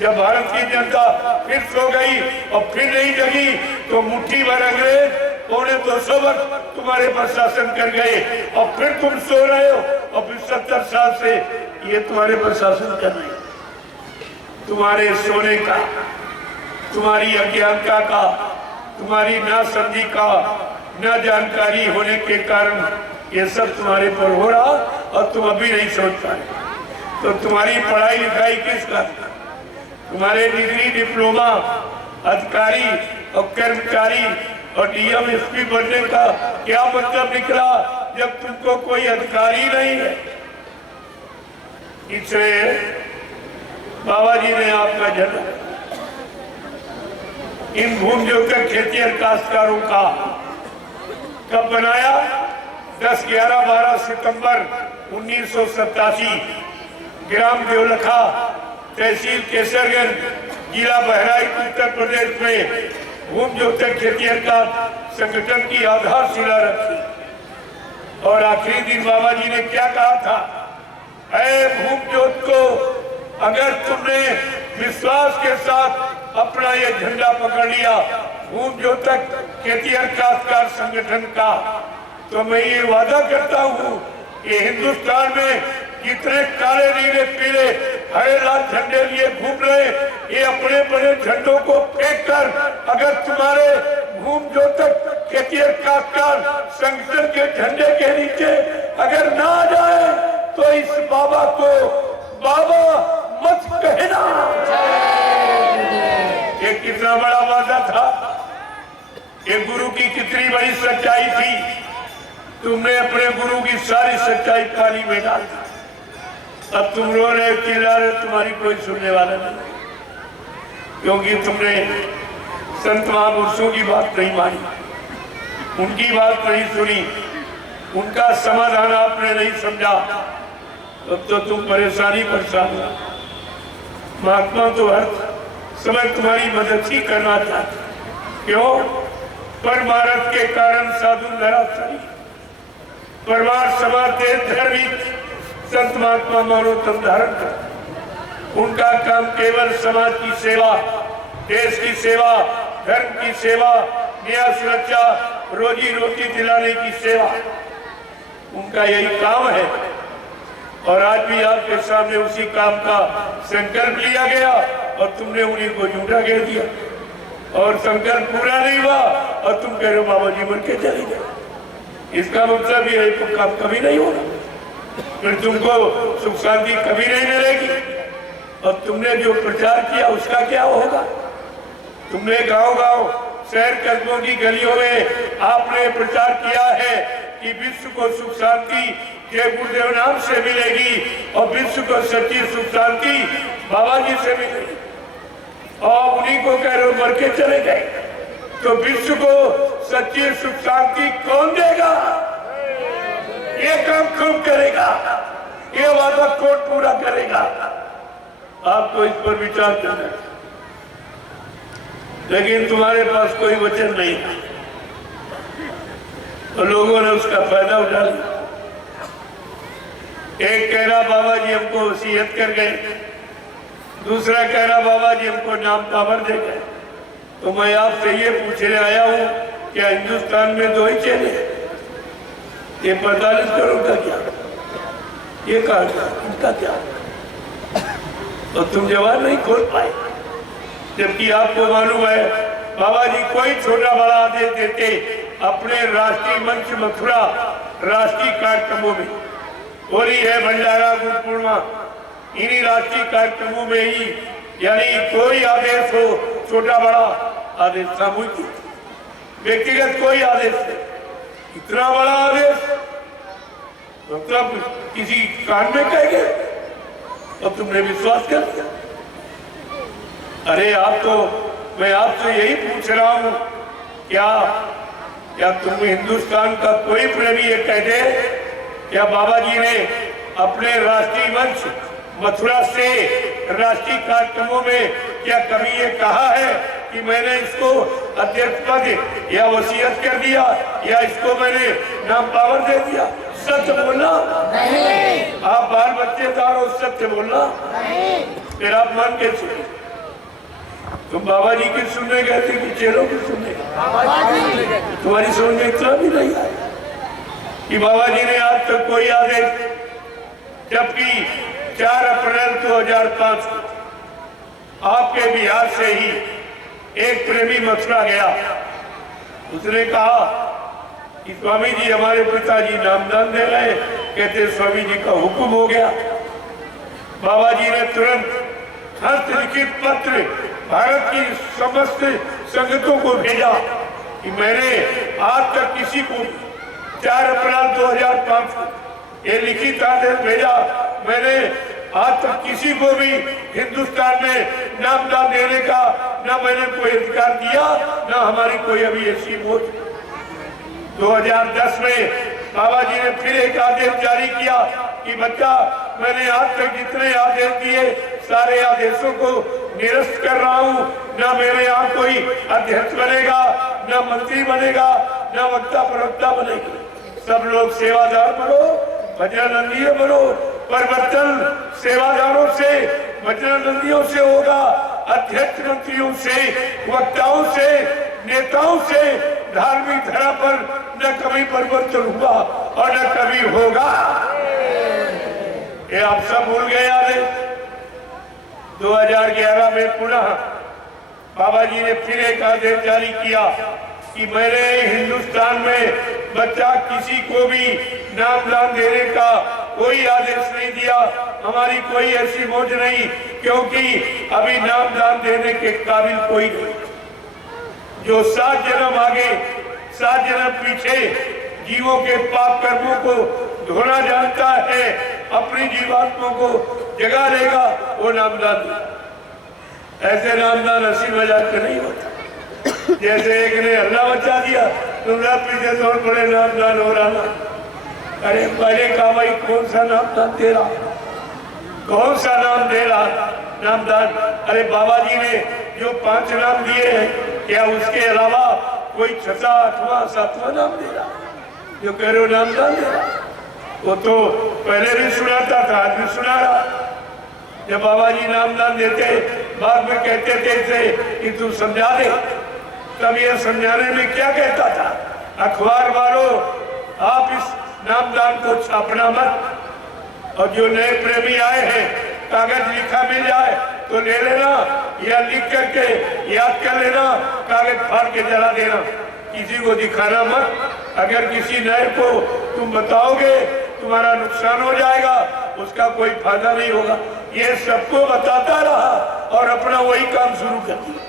जब भारत की जनता फिर सो गई और फिर नहीं जगी तो मुट्ठी भर अंग्रेज 250 वर्ष तुम्हारे पर शासन कर गए और फिर तुम सो रहे हो और फिर 70 साल से ये तुम्हारे पर शासन कर रहे। तुम्हारे सोने का, तुम्हारी अज्ञानता का, तुम्हारी नासमझी का, न जानकारी होने के कारण ये सब तुम्हारे पर हो रहा और तुम अभी नहीं सोच पाए। तो तुम्हारी पढ़ाई लिखाई किस का? तुम्हारे डिग्री, डिप्लोमा, अधिकारी और कर्मचारी और डीएम, एसपी बनने का क्या मतलब निकला जब तुमको कोई अधिकार ही नहीं है? इसलिए बाबा जी ने आपका जन्म इन भूमि जोतक खेती और काश्तकारों का कब बनाया? 10, 11, 12 सितंबर 1987 ग्राम देवलखा, तहसील केसरगंज, जिला बहराइच, उत्तर प्रदेश में भूमि जोतक खेतिहर का संगठन की आधारशिला रखी। और आखिरी दिन बाबा जी ने क्या कहा था? ऐ भूमि जोत को, अगर तुमने विश्वास के साथ अपना ये झंडा पकड़ लिया भूमि जोतक खेतिहर काश्तकार संगठन का, तो मैं ये वादा करता हूँ कि हिंदुस्तान में जितने काले, नीले, पीले, हरे, लाल झंडे लिए घूम रहे, ये अपने बड़े झंडों को फेंक कर अगर तुम्हारे भूमि जोतक खेतिहर काश्तकार संगठन के झंडे के नीचे अगर ना आ जाए तो इस बाबा को बाबा मत कहना। ये कितना बड़ा वादा था, ये गुरु की कितनी बड़ी सच्चाई थी। तुमने अपने गुरु की सारी सच्चाई पानी में डाल दी। अब तुम रो रहे, चिल्ला रहे, तुम्हारी कोई सुनने वाला नहीं, क्योंकि तुमने संत महापुरुषों की बात नहीं मानी, उनकी बात नहीं सुनी, उनका समाधान आपने नहीं समझा। अब तो तुम परेशानी परेशान हो। महात्मा तो हर समय तुम्हारी मदद ही करना चाहते। क्यों? परमार्थ के कारण साधु नराधम, परमार्थ समाज देश धर्मी संत महात्मा मानवतम धारण कर। उनका काम केवल समाज की सेवा, देश की सेवा, धर्म की सेवा, न्याय सुरक्षा, रोजी रोटी दिलाने की सेवा, उनका यही काम है। और आज भी आपके सामने उसी काम का संकल्प लिया गया और तुमने उन्हीं को झूठा कह दिया और संकल्प पूरा नहीं हुआ और तुम कह रहे हो बाबा जी मर के चले गए। इसका मतलब ये है कि काम कभी नहीं होगा, फिर तुमको सुख शांति कभी नहीं मिलेगी। और तुमने जो प्रचार किया उसका क्या होगा? तुमने गांव-गांव, शहर कस्बों की गलियों में आपने प्रचार किया है कि विश्व को सुख शांति जय गुरुदेव नाम से मिलेगी और विश्व को सच्ची सुख शांति बाबा जी से मिलेगी। और उन्हीं को कह रहे हो मर के चले गए, तो विश्व को सच्ची सुख शांति कौन देगा? ये काम कौन करेगा? ये वादा कौन पूरा करेगा? आपको इस पर विचार करना है, लेकिन तुम्हारे पास कोई वचन नहीं है तो लोगों ने उसका फायदा उठा लिया। एक कह रहा बाबा जी हमको वसीयत कर गए, दूसरा कह रहा बाबा जी हमको नाम पावर दे गए। तो मैं आपसे ये पूछने आया हूँ, क्या हिंदुस्तान में 2 ही चेले? ये 45 करोड़ का क्या? ये कहा इनका क्या? तो तुम जवाब नहीं खोल पाए, जबकि आपको मालूम है बाबा जी कोई छोटा बड़ा आदेश देते अपने राष्ट्रीय मंच मथुरा राष्ट्रीय कार्यक्रमों में, होली है, भंडारा, गुरु पूर्णिमा, इन्हीं राष्ट्रीय कार्यक्रमों में ही, यानी कोई आदेश हो, छोटा बड़ा आदेश, सामूहिक व्यक्तिगत कोई आदेश नहीं, इतना बड़ा आदेश मतलब किसी कान में कह गए और तुमने विश्वास कर दिया। अरे आप तो, मैं आपसे यही पूछ रहा हूं, क्या तुम हिंदुस्तान का कोई प्रेमी ये कह दे क्या बाबा जी ने अपने राष्ट्रीय मंच मथुरा से राष्ट्रीय कार्यक्रमों में क्या कभी ये कहा है कि मैंने इसको अध्यक्ष पद या वसीयत कर दिया या इसको मैंने नाम पावर दे दिया? सत्य बोलना नहीं। आप बाल बच्चेदार हो, सत्य बोलना नहीं। फिर आप मान के सुनिए। तुम बाबा जी की सुनने गए थे कि चेलों की सुनने? तुम्हारी समझ में इतना भी नहीं आया कि बाबा जी ने आज तक कोई आदेश, जबकि 4 अप्रैल 2005 को आपके बिहार से ही एक प्रेमी मथुरा गया। उसने कहा कि स्वामी जी हमारे पिताजी नामदान दे रहे, कहते स्वामी जी का हुक्म हो गया। बाबा जी ने तुरंत हस्तलिखित पत्र भारत की समस्त संगतों को भेजा कि मैंने आज तक किसी को 4 अप्रैल 2005 को ये लिखित आदेश भेजा, मैंने आज तक किसी को भी हिंदुस्तान में नामदान देने का ना मैंने कोई अधिकार दिया, ना हमारी कोई अभी ऐसी वोट। 2010 में बाबा जी ने फिर एक आदेश जारी किया कि बच्चा मैंने आज तक जितने आदेश दिए सारे आदेशों को निरस्त कर रहा हूँ, ना मेरे यहाँ कोई अध्यक्ष बनेगा, ना मंत्री बनेगा, ना वक्ता प्रवक्ता बनेगा। सब लोग सेवादार बनो, बजरंगी बनो। परिवर्तन सेवादारों से, बजरंगियों से होगा, अध्यक्ष मंत्रियों से, वक्ताओं से, नेताओं से। धार्मिक धरा पर न कभी परिवर्तन हुआ और न कभी होगा। ये आप सब भूल गए आदेश। 2011 में पुनः बाबा जी ने फिर एक आदेश जारी किया कि मैंने हिंदुस्तान में बच्चा किसी को भी नामदान देने का कोई आदेश नहीं दिया, हमारी कोई ऐसी मौज नहीं, क्योंकि अभी नामदान देने के काबिल कोई नहीं। जो 7 जन्म आगे 7 जन्म पीछे जीवों के पाप कर्मों को धोना जानता है, अपनी जीवात्मा को जगा देगा, वो नामदान दे। ऐसे नामदान हंसी मजाक का नहीं होता। जैसे एक ने हल्ला मचा दिया, तुमरा पीछे दौड़ पड़े नामदान हो रहा ना। अरे पहले कहा भाई कौन सा नामदान दे रहा, कौन सा नाम दे रहा नामदान? अरे बाबा जी ने जो 5 नाम दिए हैं, क्या उसके अलावा कोई 6वां 8वां 7वां नाम दे रहा? जो कह रहे हो नामदान दे रहा, वो तो पहले भी सुनाता था, आज भी सुना रहा। जब बाबा जी नामदान देते बाद में कहते थे इसे कि तू समझा दे, तब ये समझाने में क्या कहता था, अखबार वालों आप इस नामदान को छापना मत, और जो नए प्रेमी आए हैं कागज लिखा मिल जाए तो ले लेना, या लिख करके याद कर लेना, कागज फाड़ के जला देना, किसी को दिखाना मत। अगर किसी नए को तुम बताओगे तुम्हारा नुकसान हो जाएगा, उसका कोई फायदा नहीं होगा। ये सबको बताता रहा और अपना वही काम शुरू कर दिया।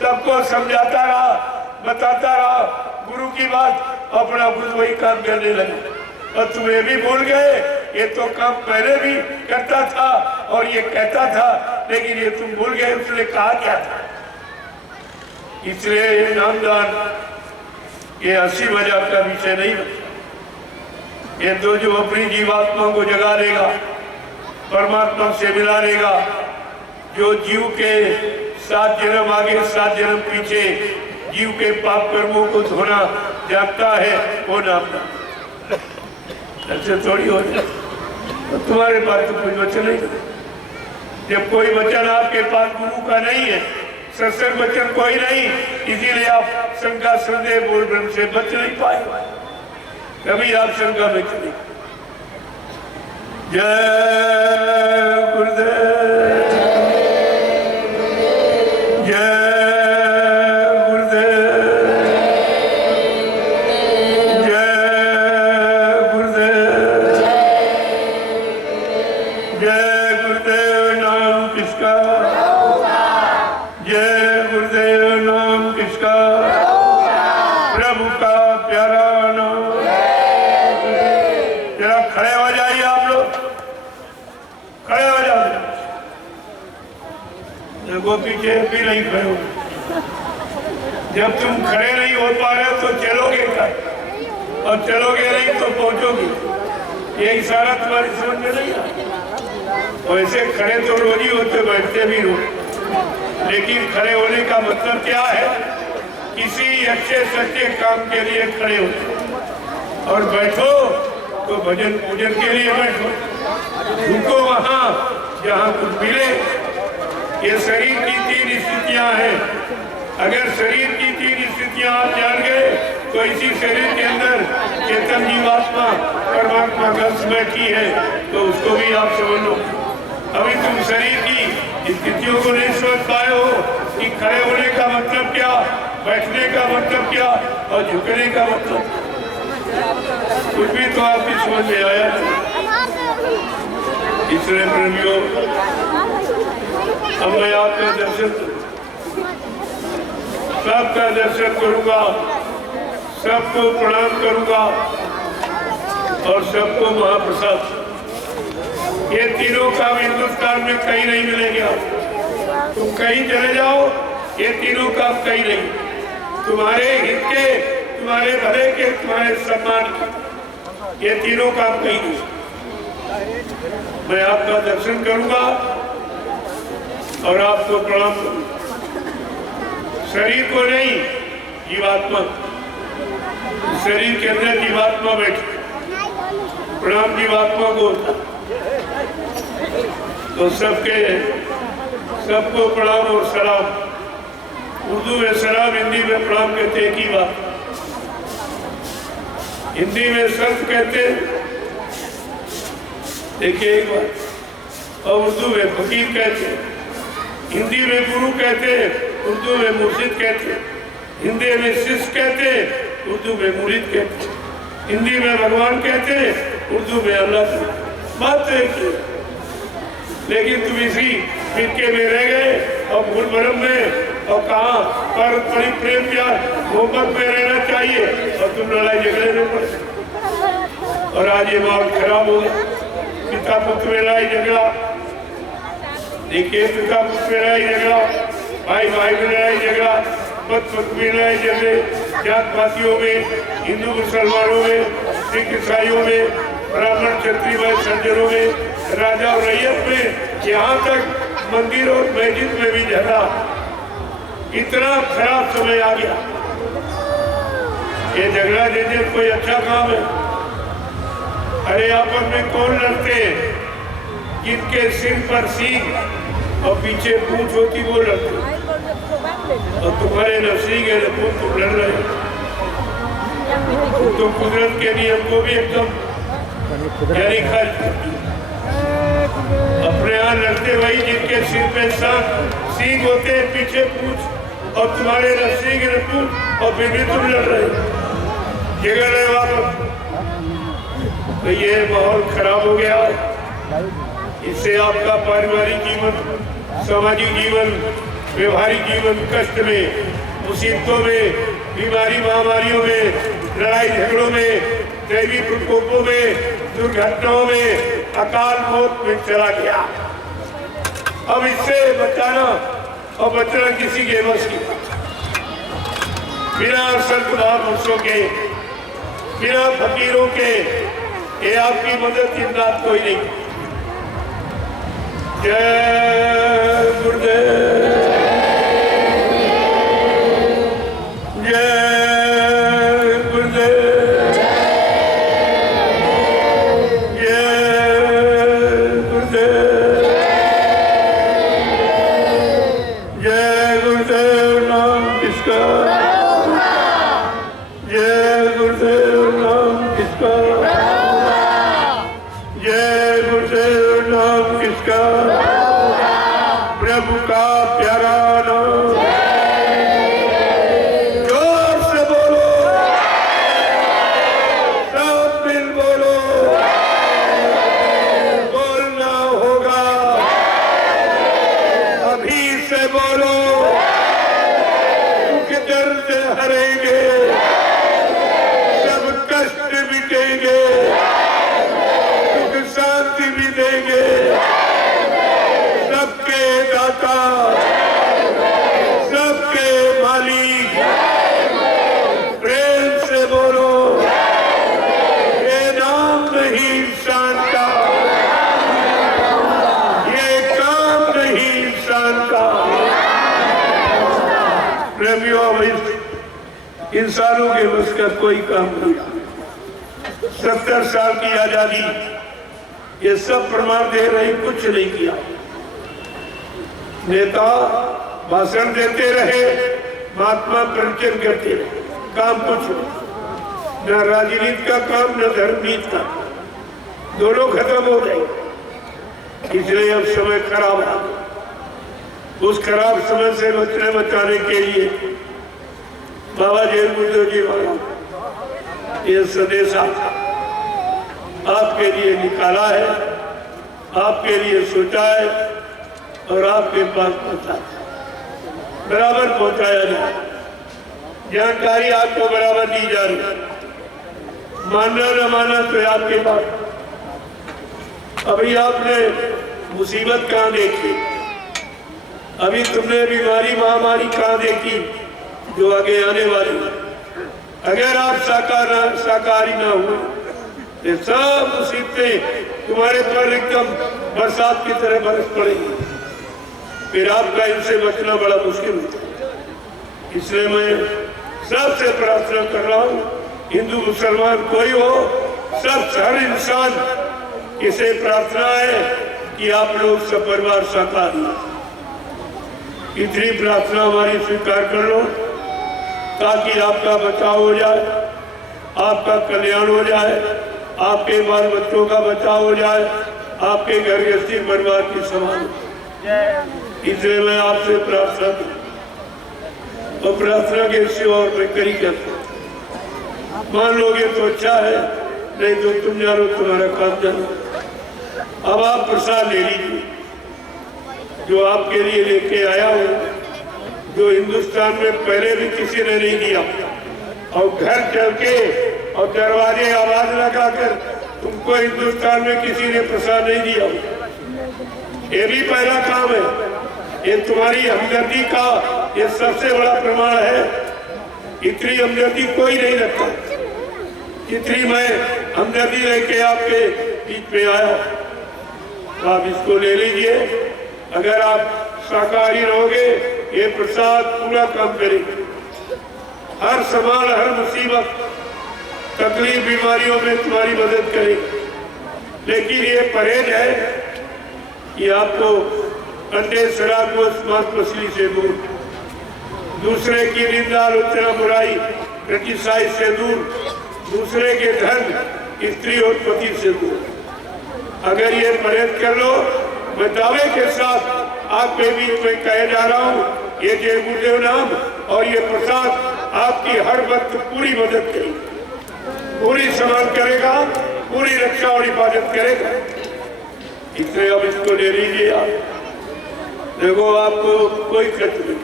सबको समझाता रहा, बताता रहा गुरु की बात, अपना खुद वही काम करने लगे। और तुम ये भी भूल गए, ये तो काम पहले भी करता था और ये कहता था, लेकिन ये तुम भूल गए उसने कहा क्या था। इसलिए ये नामदान ये हंसी मजाक का विषय नहीं बचा। ये तो जो अपनी जीवात्मा को जगा लेगा, परमात्मा से मिला लेगा, जो जीव के 7 जन्म आगे 7 जन्म पीछे जीव के पाप कर्मों को धोना जानता है, वो नामदान। ऐसे थोड़ी हो जाए तो तुम्हारे पास तो कोई वचन नहीं। जब कोई वचन आपके पास गुरु का नहीं है, सत्संग वचन कोई नहीं, इसीलिए आप शंका संदेह बोल ब्रह्म से बच नहीं पाए, कभी आप शंका में चले। जय गुरुदेव, जय खड़े हो जाओ। देखो पीछे भी नहीं खड़े हो। जब तुम खड़े नहीं हो पा रहे तो चलोगे क्या, और चलोगे नहीं तो पहुंचोगे। ये इशारा तुम्हारी समझ में नहीं आया। वैसे खड़े तो रोज ही होते, बैठते भी रोज, लेकिन खड़े होने का मतलब क्या है? किसी अच्छे सच्चे काम के लिए खड़े हो, और बैठो तो भजन पूजन के लिए बैठो। रुको वहां जहां कुछ मिले। ये शरीर की 3 स्थितियां हैं। अगर शरीर की 3 स्थितियां आप जान गए तो इसी शरीर के अंदर चेतन जीवात्मा परमात्मा अंश बैठी है, तो उसको भी आप समझ लो। अभी तुम शरीर की स्थितियों को नहीं समझ पाए हो कि खड़े होने का मतलब क्या, बैठने का मतलब क्या, और झुकने का मतलब कुछ भी तो आपकी समझ में आया। इसलिए प्रेमियों, अब मैं आपका दर्शन, सबका दर्शन करूंगा, सबको प्रणाम करूंगा और सबको महाप्रसाद। ये तीनों काम हिंदुस्तान में कहीं नहीं मिलेंगे। तुम कहीं चले जाओ, ये तीनों काम कहीं नहीं। तुम्हारे हित के, तुम्हारे भले के, तुम्हारे सम्मान के, ये तीनों काम कहीं नहीं। मैं आपका दर्शन करूंगा और आपको प्रणाम करूंगा। शरीर को नहीं, जीवात्मा, शरीर के अंदर जीवात्मा बैठी, प्रणाम जीवात्मा को। तो सबको प्रणाम और सलाम। उर्दू में सलाम, हिंदी में प्रणाम कहते हैं। एक ही बात। हिंदी में संत कहते, देखिए एक बात, और उर्दू में फकीर कहते, हिंदी में गुरु कहते, उर्दू में मुर्शिद कहते, हिंदी में शिष्य कहते, उर्दू में मुरीद कहते, हिंदी में भगवान कहते, उर्दू में अल्लाह कहते। बात तो एक ही, लेकिन तुम इसी फिरके में रह गए और भूल भरम में, और कहा पर बड़ी प्रेम प्यार मोहब्बत में रहना चाहिए, और तुम लड़ाई झगड़े में पड़े। और आज ये माहौल खराब हो गया। पिता पुत्र में लड़ाई झगड़ा, देखिए पिता पुत्र में लड़ाई झगड़ा, भाई भाई में लड़ाई झगड़ा, पत पत्नी में लड़ाई झगड़े, जात पातियों में, हिंदू मुसलमानों में, सिख ईसाइयों में, ब्राह्मण क्षत्रिय में, सज्जनों में, राजा और रैयत में, यहाँ तक मंदिर और मस्जिद में भी झगड़ा। इतना खराब समय आ गया। ये झगड़ा देने कोई अच्छा काम है? अरे आपस में कौन लड़ते हैं? जिनके सिर पर सींग और पीछे पूंछ होती वो लड़ते, और तुम्हारे न सींग है न पूंछ, तुम लड़ रहे हो। तो कुदरत के नियम को भी एकदम यानी खर्च करती। अपने यहाँ लड़ते वही जिनके सिर पे सींग होते हैं, पीछे पूंछ, और तुम्हारे न सींग न पूंछ, और फिर भी तुम लड़ रहे हो, झगड़ रहे हो वापस। तो ये माहौल खराब हो गया। इससे आपका पारिवारिक जीवन, सामाजिक जीवन, व्यवहारिक जीवन कष्ट में, मुसीबतों में, बीमारी महामारियों में, लड़ाई झगड़ों में, दैवी प्रकोपों में, दुर्घटनाओं में, अकाल मौत में चला गया। अब इससे बचाना और बचना किसी के बस की, बिना संत महापुरुषों के, बिना फकीरों के, ये आपकी मदद इमदाद कोई नहीं। जय गुरुदेव, जय गुरुदेव, जय गुरुदेव, जय गुरुदेव नाम किसका, जय गुरुदेव नाम किसका, जय गुरुदेव नाम किसका, प्रभु का प्यारा नाम। जोर से बोलो, सब मिल बोलो, बोलना होगा, अभी से बोलो, दुख दर्द हरेंगे, सब कष्ट मिटेंगे, सुख शांति भी देंगे। प्रेमियों, अब इंसानों के बस का कोई काम नहीं। 70 साल की आजादी, ये सब प्रमाण दे रही, कुछ नहीं किया। नेता भाषण देते रहे, महात्मा प्रवचन करते रहे, काम कुछ नहीं। न राजनीति का काम, न धर्मनीति का, दोनों खत्म हो गए। इसलिए अब समय खराब आ गया। उस खराब समय से बचाने के लिए बाबा जैन बुद्धदेव जी महाराज ये संदेशा आपके लिए निकाला है, आपके लिए सोचा है और आपके पास पहुंचा, बराबर पहुंचाया जाए। जानकारी आपको बराबर दी जा रही है, मानना न मानना तो आपके पास। अभी आपने मुसीबत कहाँ देखी, अभी तुमने बीमारी महामारी कहाँ देखी जो आगे आने वाली। अगर आप शाकाहारी ना हुए तो सब मुसीबतें तुम्हारे पर एकदम बरसात की तरह बरस पड़ेगी, फिर आपका इनसे बचना बड़ा मुश्किल होता है। इसलिए मैं सबसे प्रार्थना कर रहा हूँ, हिंदू मुसलमान कोई हो, सब हर इंसान इसे प्रार्थना है कि आप लोग सब परिवार शाकाहारी। इतनी प्रार्थना हमारी स्वीकार कर लो ताकि आपका बचाव हो जाए, आपका कल्याण हो जाए, आपके बाल बच्चों का बचाव हो जाए, आपके घर गृहस्थी परिवार की समान। इसलिए मैं आपसे प्रार्थना करूं और प्रार्थना के सिवा और मैं करी करता हूं। मान लोगे तो अच्छा है, नहीं तो तुम जानो, तुम्हारा काम जानो। अब आप प्रसाद ले लीजिए जो आपके लिए लेके आया हूं, जो हिंदुस्तान में पहले भी किसी ने नहीं दिया। और घर चल के और दरवाजे आवाज लगाकर तुमको हिंदुस्तान में किसी ने प्रसाद नहीं दिया। ये भी पहला काम है। ये तुम्हारी हमदर्दी का ये सबसे बड़ा प्रमाण है। इतनी हमदर्दी कोई नहीं रखता जितनी मैं हमदर्दी लेके आपके बीच में आया। तो आप इसको ले लीजिए। अगर आप शाकाहारी रहोगे, ये प्रसाद पूरा काम करेगा। हर सवाल, हर मुसीबत, तकलीफ, बीमारियों में तुम्हारी मदद करेगा। लेकिन ये परहेज है कि आपको अंडे, शराब, मांस, मछली से दूर, दूसरे की निंदा, आलोचना, बुराई, क्रिटिसाइज से दूर, दूसरे के धन, स्त्री और पति से दूर। अगर ये परहेज कर लो, मैं दावे के साथ आपके बीच में कहे जा रहा हूँ, ये जय गुरुदेव नाम और ये प्रसाद आपकी हर वक्त पूरी मदद करेगा, पूरी संभाल करेगा, पूरी रक्षा और हिफाजत करेगा। इसलिए अब इसको ले लीजिए। आप देखो, आपको कोई खर्च नहीं।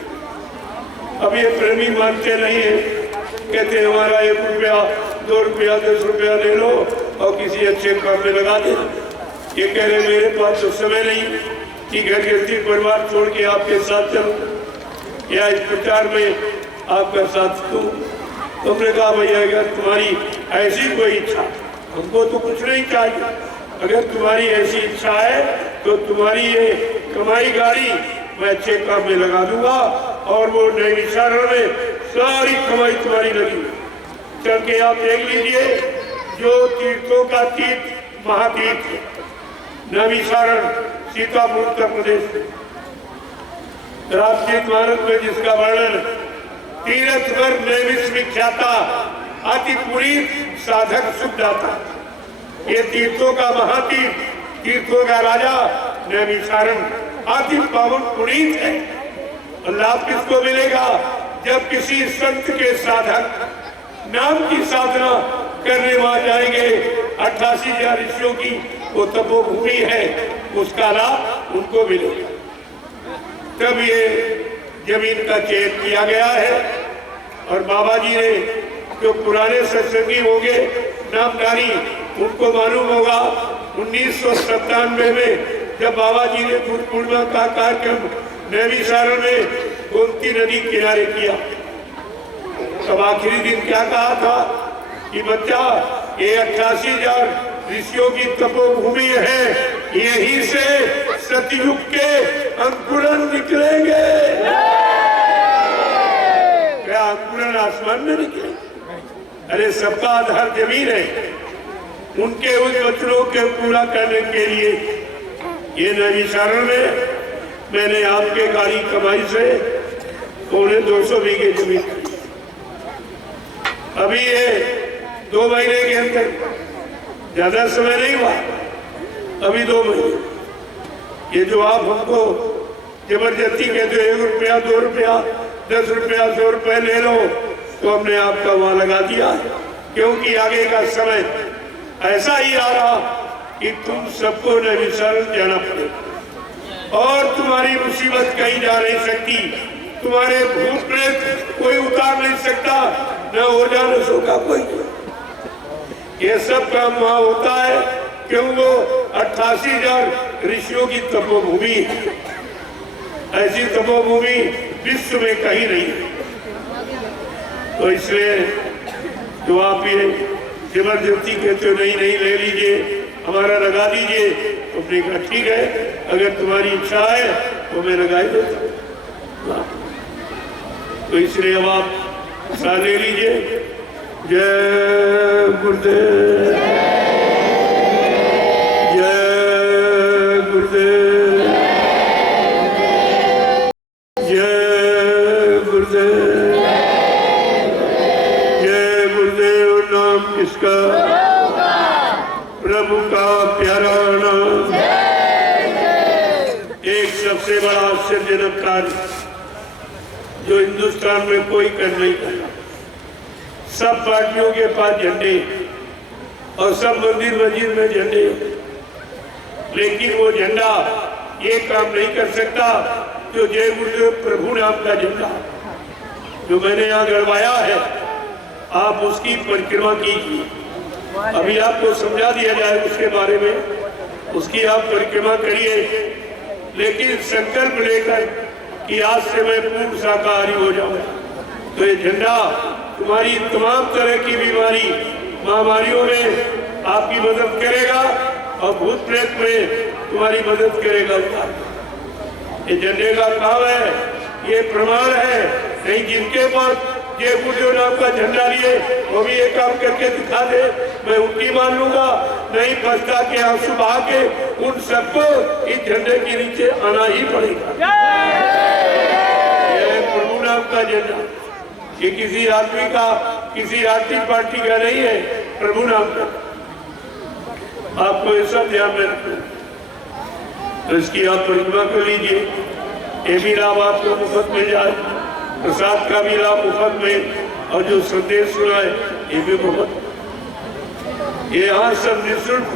अब ये प्रेमी मानते नहीं है, कहते हमारा 1 रुपया, 2 रुपया, 10 रुपया ले लो और किसी अच्छे काम में लगा दे। ये कह रहे मेरे पास तो समय नहीं कि घर गृहस्थी परिवार छोड़ के आपके साथ चलूं या इस प्रचार में आपका साथ दूं। तुमने कहा भैया अगर तुम्हारी ऐसी कोई इच्छा, हमको तो कुछ नहीं चाहिए, अगर तुम्हारी ऐसी इच्छा है तो तुम्हारी ये कमाई गाड़ी मैं अच्छे काम में लगा दूंगा और वो नैमिषारण्य में सारी कमाई तुम्हारी लगी। चल के आप देख लीजिए, जो तीर्थों का तीर्थ महातीर्थ है नैमिषारण्य, सीतापुर, उत्तर प्रदेश। राष्ट्रीय स्मारक में जिसका वर्णन तीर्थ पर नैमिष विख्याता अति पुरी साधक सुखदाता। ये तीर्थों का महातीर्थ, तीर्थों का राजा नैमिषारण्य अति पावन पुनीत है। लाभ किसको मिलेगा? जब किसी संत के साधक नाम की साधना करने वहां जाएंगे। 88,000 ऋषियों की वो तपोभूमि है, उसका लाभ उनको मिलेगा। तब ये जमीन का चयन किया गया है और बाबा जी ने, जो पुराने सत्संगी होंगे नामधारी, उनको मालूम होगा 1997 में जब बाबा जी ने गुरु पूर्णिमा का कार्यक्रम नैमिषारण्य में गोमती नदी किनारे किया, तब आखिरी दिन क्या कहा था कि बच्चा ये 88,000 ऋषियों की तपोभूमि है, यहीं से सतयुग के अंकुरन निकलेंगे। आसमान में निकले। अरे सबका आधार जमीन है। उनके उन वचनों के पूरा करने के लिए ये नैमिषारण्य में मैंने आपके गाड़ी कमाई से 250 बीघे जमीन खरीदी। अभी ये 2 महीने के अंदर, ज्यादा समय नहीं हुआ, अभी 2 महीने, ये जो आप हमको जबरदस्ती कहते हो 1 रुपया 2 रुपया 10 रुपया 100 रुपये ले लो, तो हमने आपका वहां लगा दिया है, क्योंकि आगे का समय ऐसा ही आ रहा कि तुम सबको नैमिषारण्य जाना पड़ेगा और तुम्हारी मुसीबत कहीं जा नहीं सकती, तुम्हारे भूत प्रेत कोई उतार नहीं सकता, न ओझा न सोखा कोई। ये सब काम वहां होता है क्यों? वो 88,000 ऋषियों की तपोभूमि है। ऐसी तपोभूमि विश्व में कहीं नहीं है। तो इसलिए जो आप ये जबरदस्ती कहते हो नहीं नहीं ले लीजिए, हमारा लगा दीजिए, तो हमने कहा ठीक है, अगर तुम्हारी इच्छा है तो मैं लगा ही देता हूं। तो इसलिए अब आप साथ ले लीजिए। जय गुरुदेव, जय गुरुदेव, जय गुरुदेव, जय गुरुदेव। नाम किसका? प्रभु का प्यारा नाम। एक सबसे बड़ा आश्चर्यजनक कार्य जो हिंदुस्तान में कोई कर नहीं पाया। सब पार्टियों के पास झंडे और सब मंदिर मस्जिद में झंडे, लेकिन वो झंडा ये काम नहीं कर सकता जो जय गुरुदेव प्रभु नाम का झंडा जो मैंने यहाँ गड़वाया है, आप उसकी परिक्रमा कीजिए। अभी आपको समझा दिया जाए उसके बारे में, उसकी आप परिक्रमा करिए, लेकिन संकल्प लेकर कि आज से मैं पूर्ण शाकाहारी हो जाऊं। तो ये झंडा तुम्हारी तमाम तरह की बीमारी महामारियों में आपकी मदद करेगा और भूत प्रेत में तुम्हारी मदद करेगा। ये झंडे का काम है, ये प्रमाण है। नहीं जिनके पास ये गुरुदेव नाम का झंडा लिए वो भी ये काम करके दिखा दे, मैं उनकी मान लूंगा। नहीं फंसता के आंसू बहा के उन सबको इस झंडे के नीचे आना ही पड़ेगा। ये प्रभु नाम का झंडा, ये किसी आदमी का, किसी राजनीतिक पार्टी का नहीं है, प्रभु नाम का। आपको ऐसा ध्यान में रखना, तो इसकी आप परिक्रमा कर लीजिए। ये भी लाभ आपको मुफ्त मिल जाए, प्रसाद का भी लाभ मुफ्त में, और जो संदेश सुना है ये भी मुफ्त। ये यहाँ सब निःशुल्क,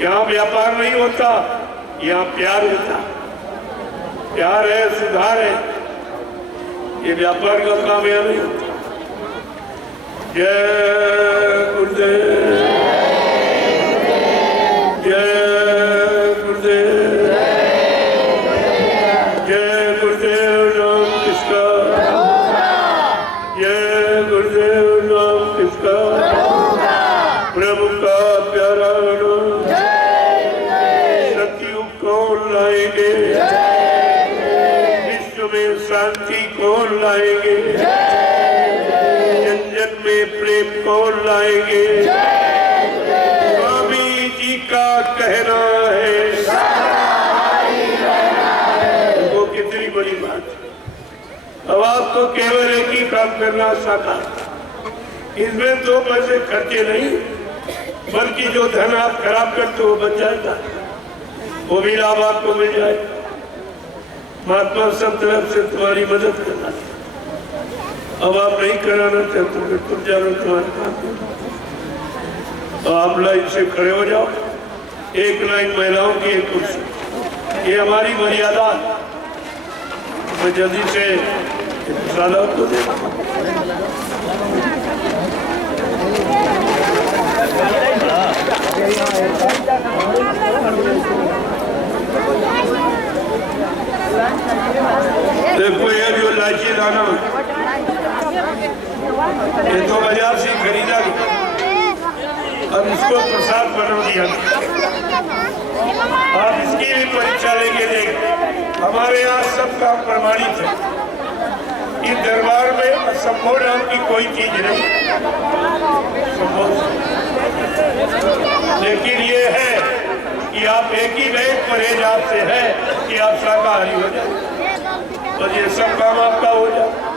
यहाँ व्यापार नहीं होता, यहाँ प्यार होता। प्यार है, सुधार है, ये व्यापार का काम यहाँ नहीं होता। जय गुरुदेव, जय गुरुदेव, जय गुरुदेव। नाम किसका? जय गुरुदेव। नाम किसका? प्रभु का प्यारा नाम। सतयुग कौन लाएंगे? विश्व में शांति कौन लाएंगे? जन जन में प्रेम कौन लाएंगे? स्वामी जी का कहना है, वो कितनी बड़ी बात है। अब आपको केवल एक ही काम करना साकार, इसमें 2 पैसे खर्चे नहीं, बल्कि जो धन आप खराब करते हो बच जाएगा, वो भी लाभ आपको मिल जाएगा। महात्मा सब तरफ से तुम्हारी मदद करना। अब आप नहीं कराना चाहते फिर तुम जानो तुम्हारे काम। तो आप लाइन से खड़े हो जाओ, एक लाइन महिलाओं की, एक कुर्सी, ये हमारी मर्यादा। मैं जल्दी से सादा को दे। देखो ये जो इलायची दाना ये तो बाजार से खरीदा, अब इसको प्रसाद बना दिया। आप इसकी भी परीक्षा लेके देखें। हमारे यहाँ सब काम प्रमाणित है। इस दरबार में संपूर्ण नाम की कोई चीज नहीं, लेकिन ये है कि आप एक ही नहीं, परहेज आपसे है कि आप शाकाहारी हो जाए, तो ये सब काम आपका हो जाए।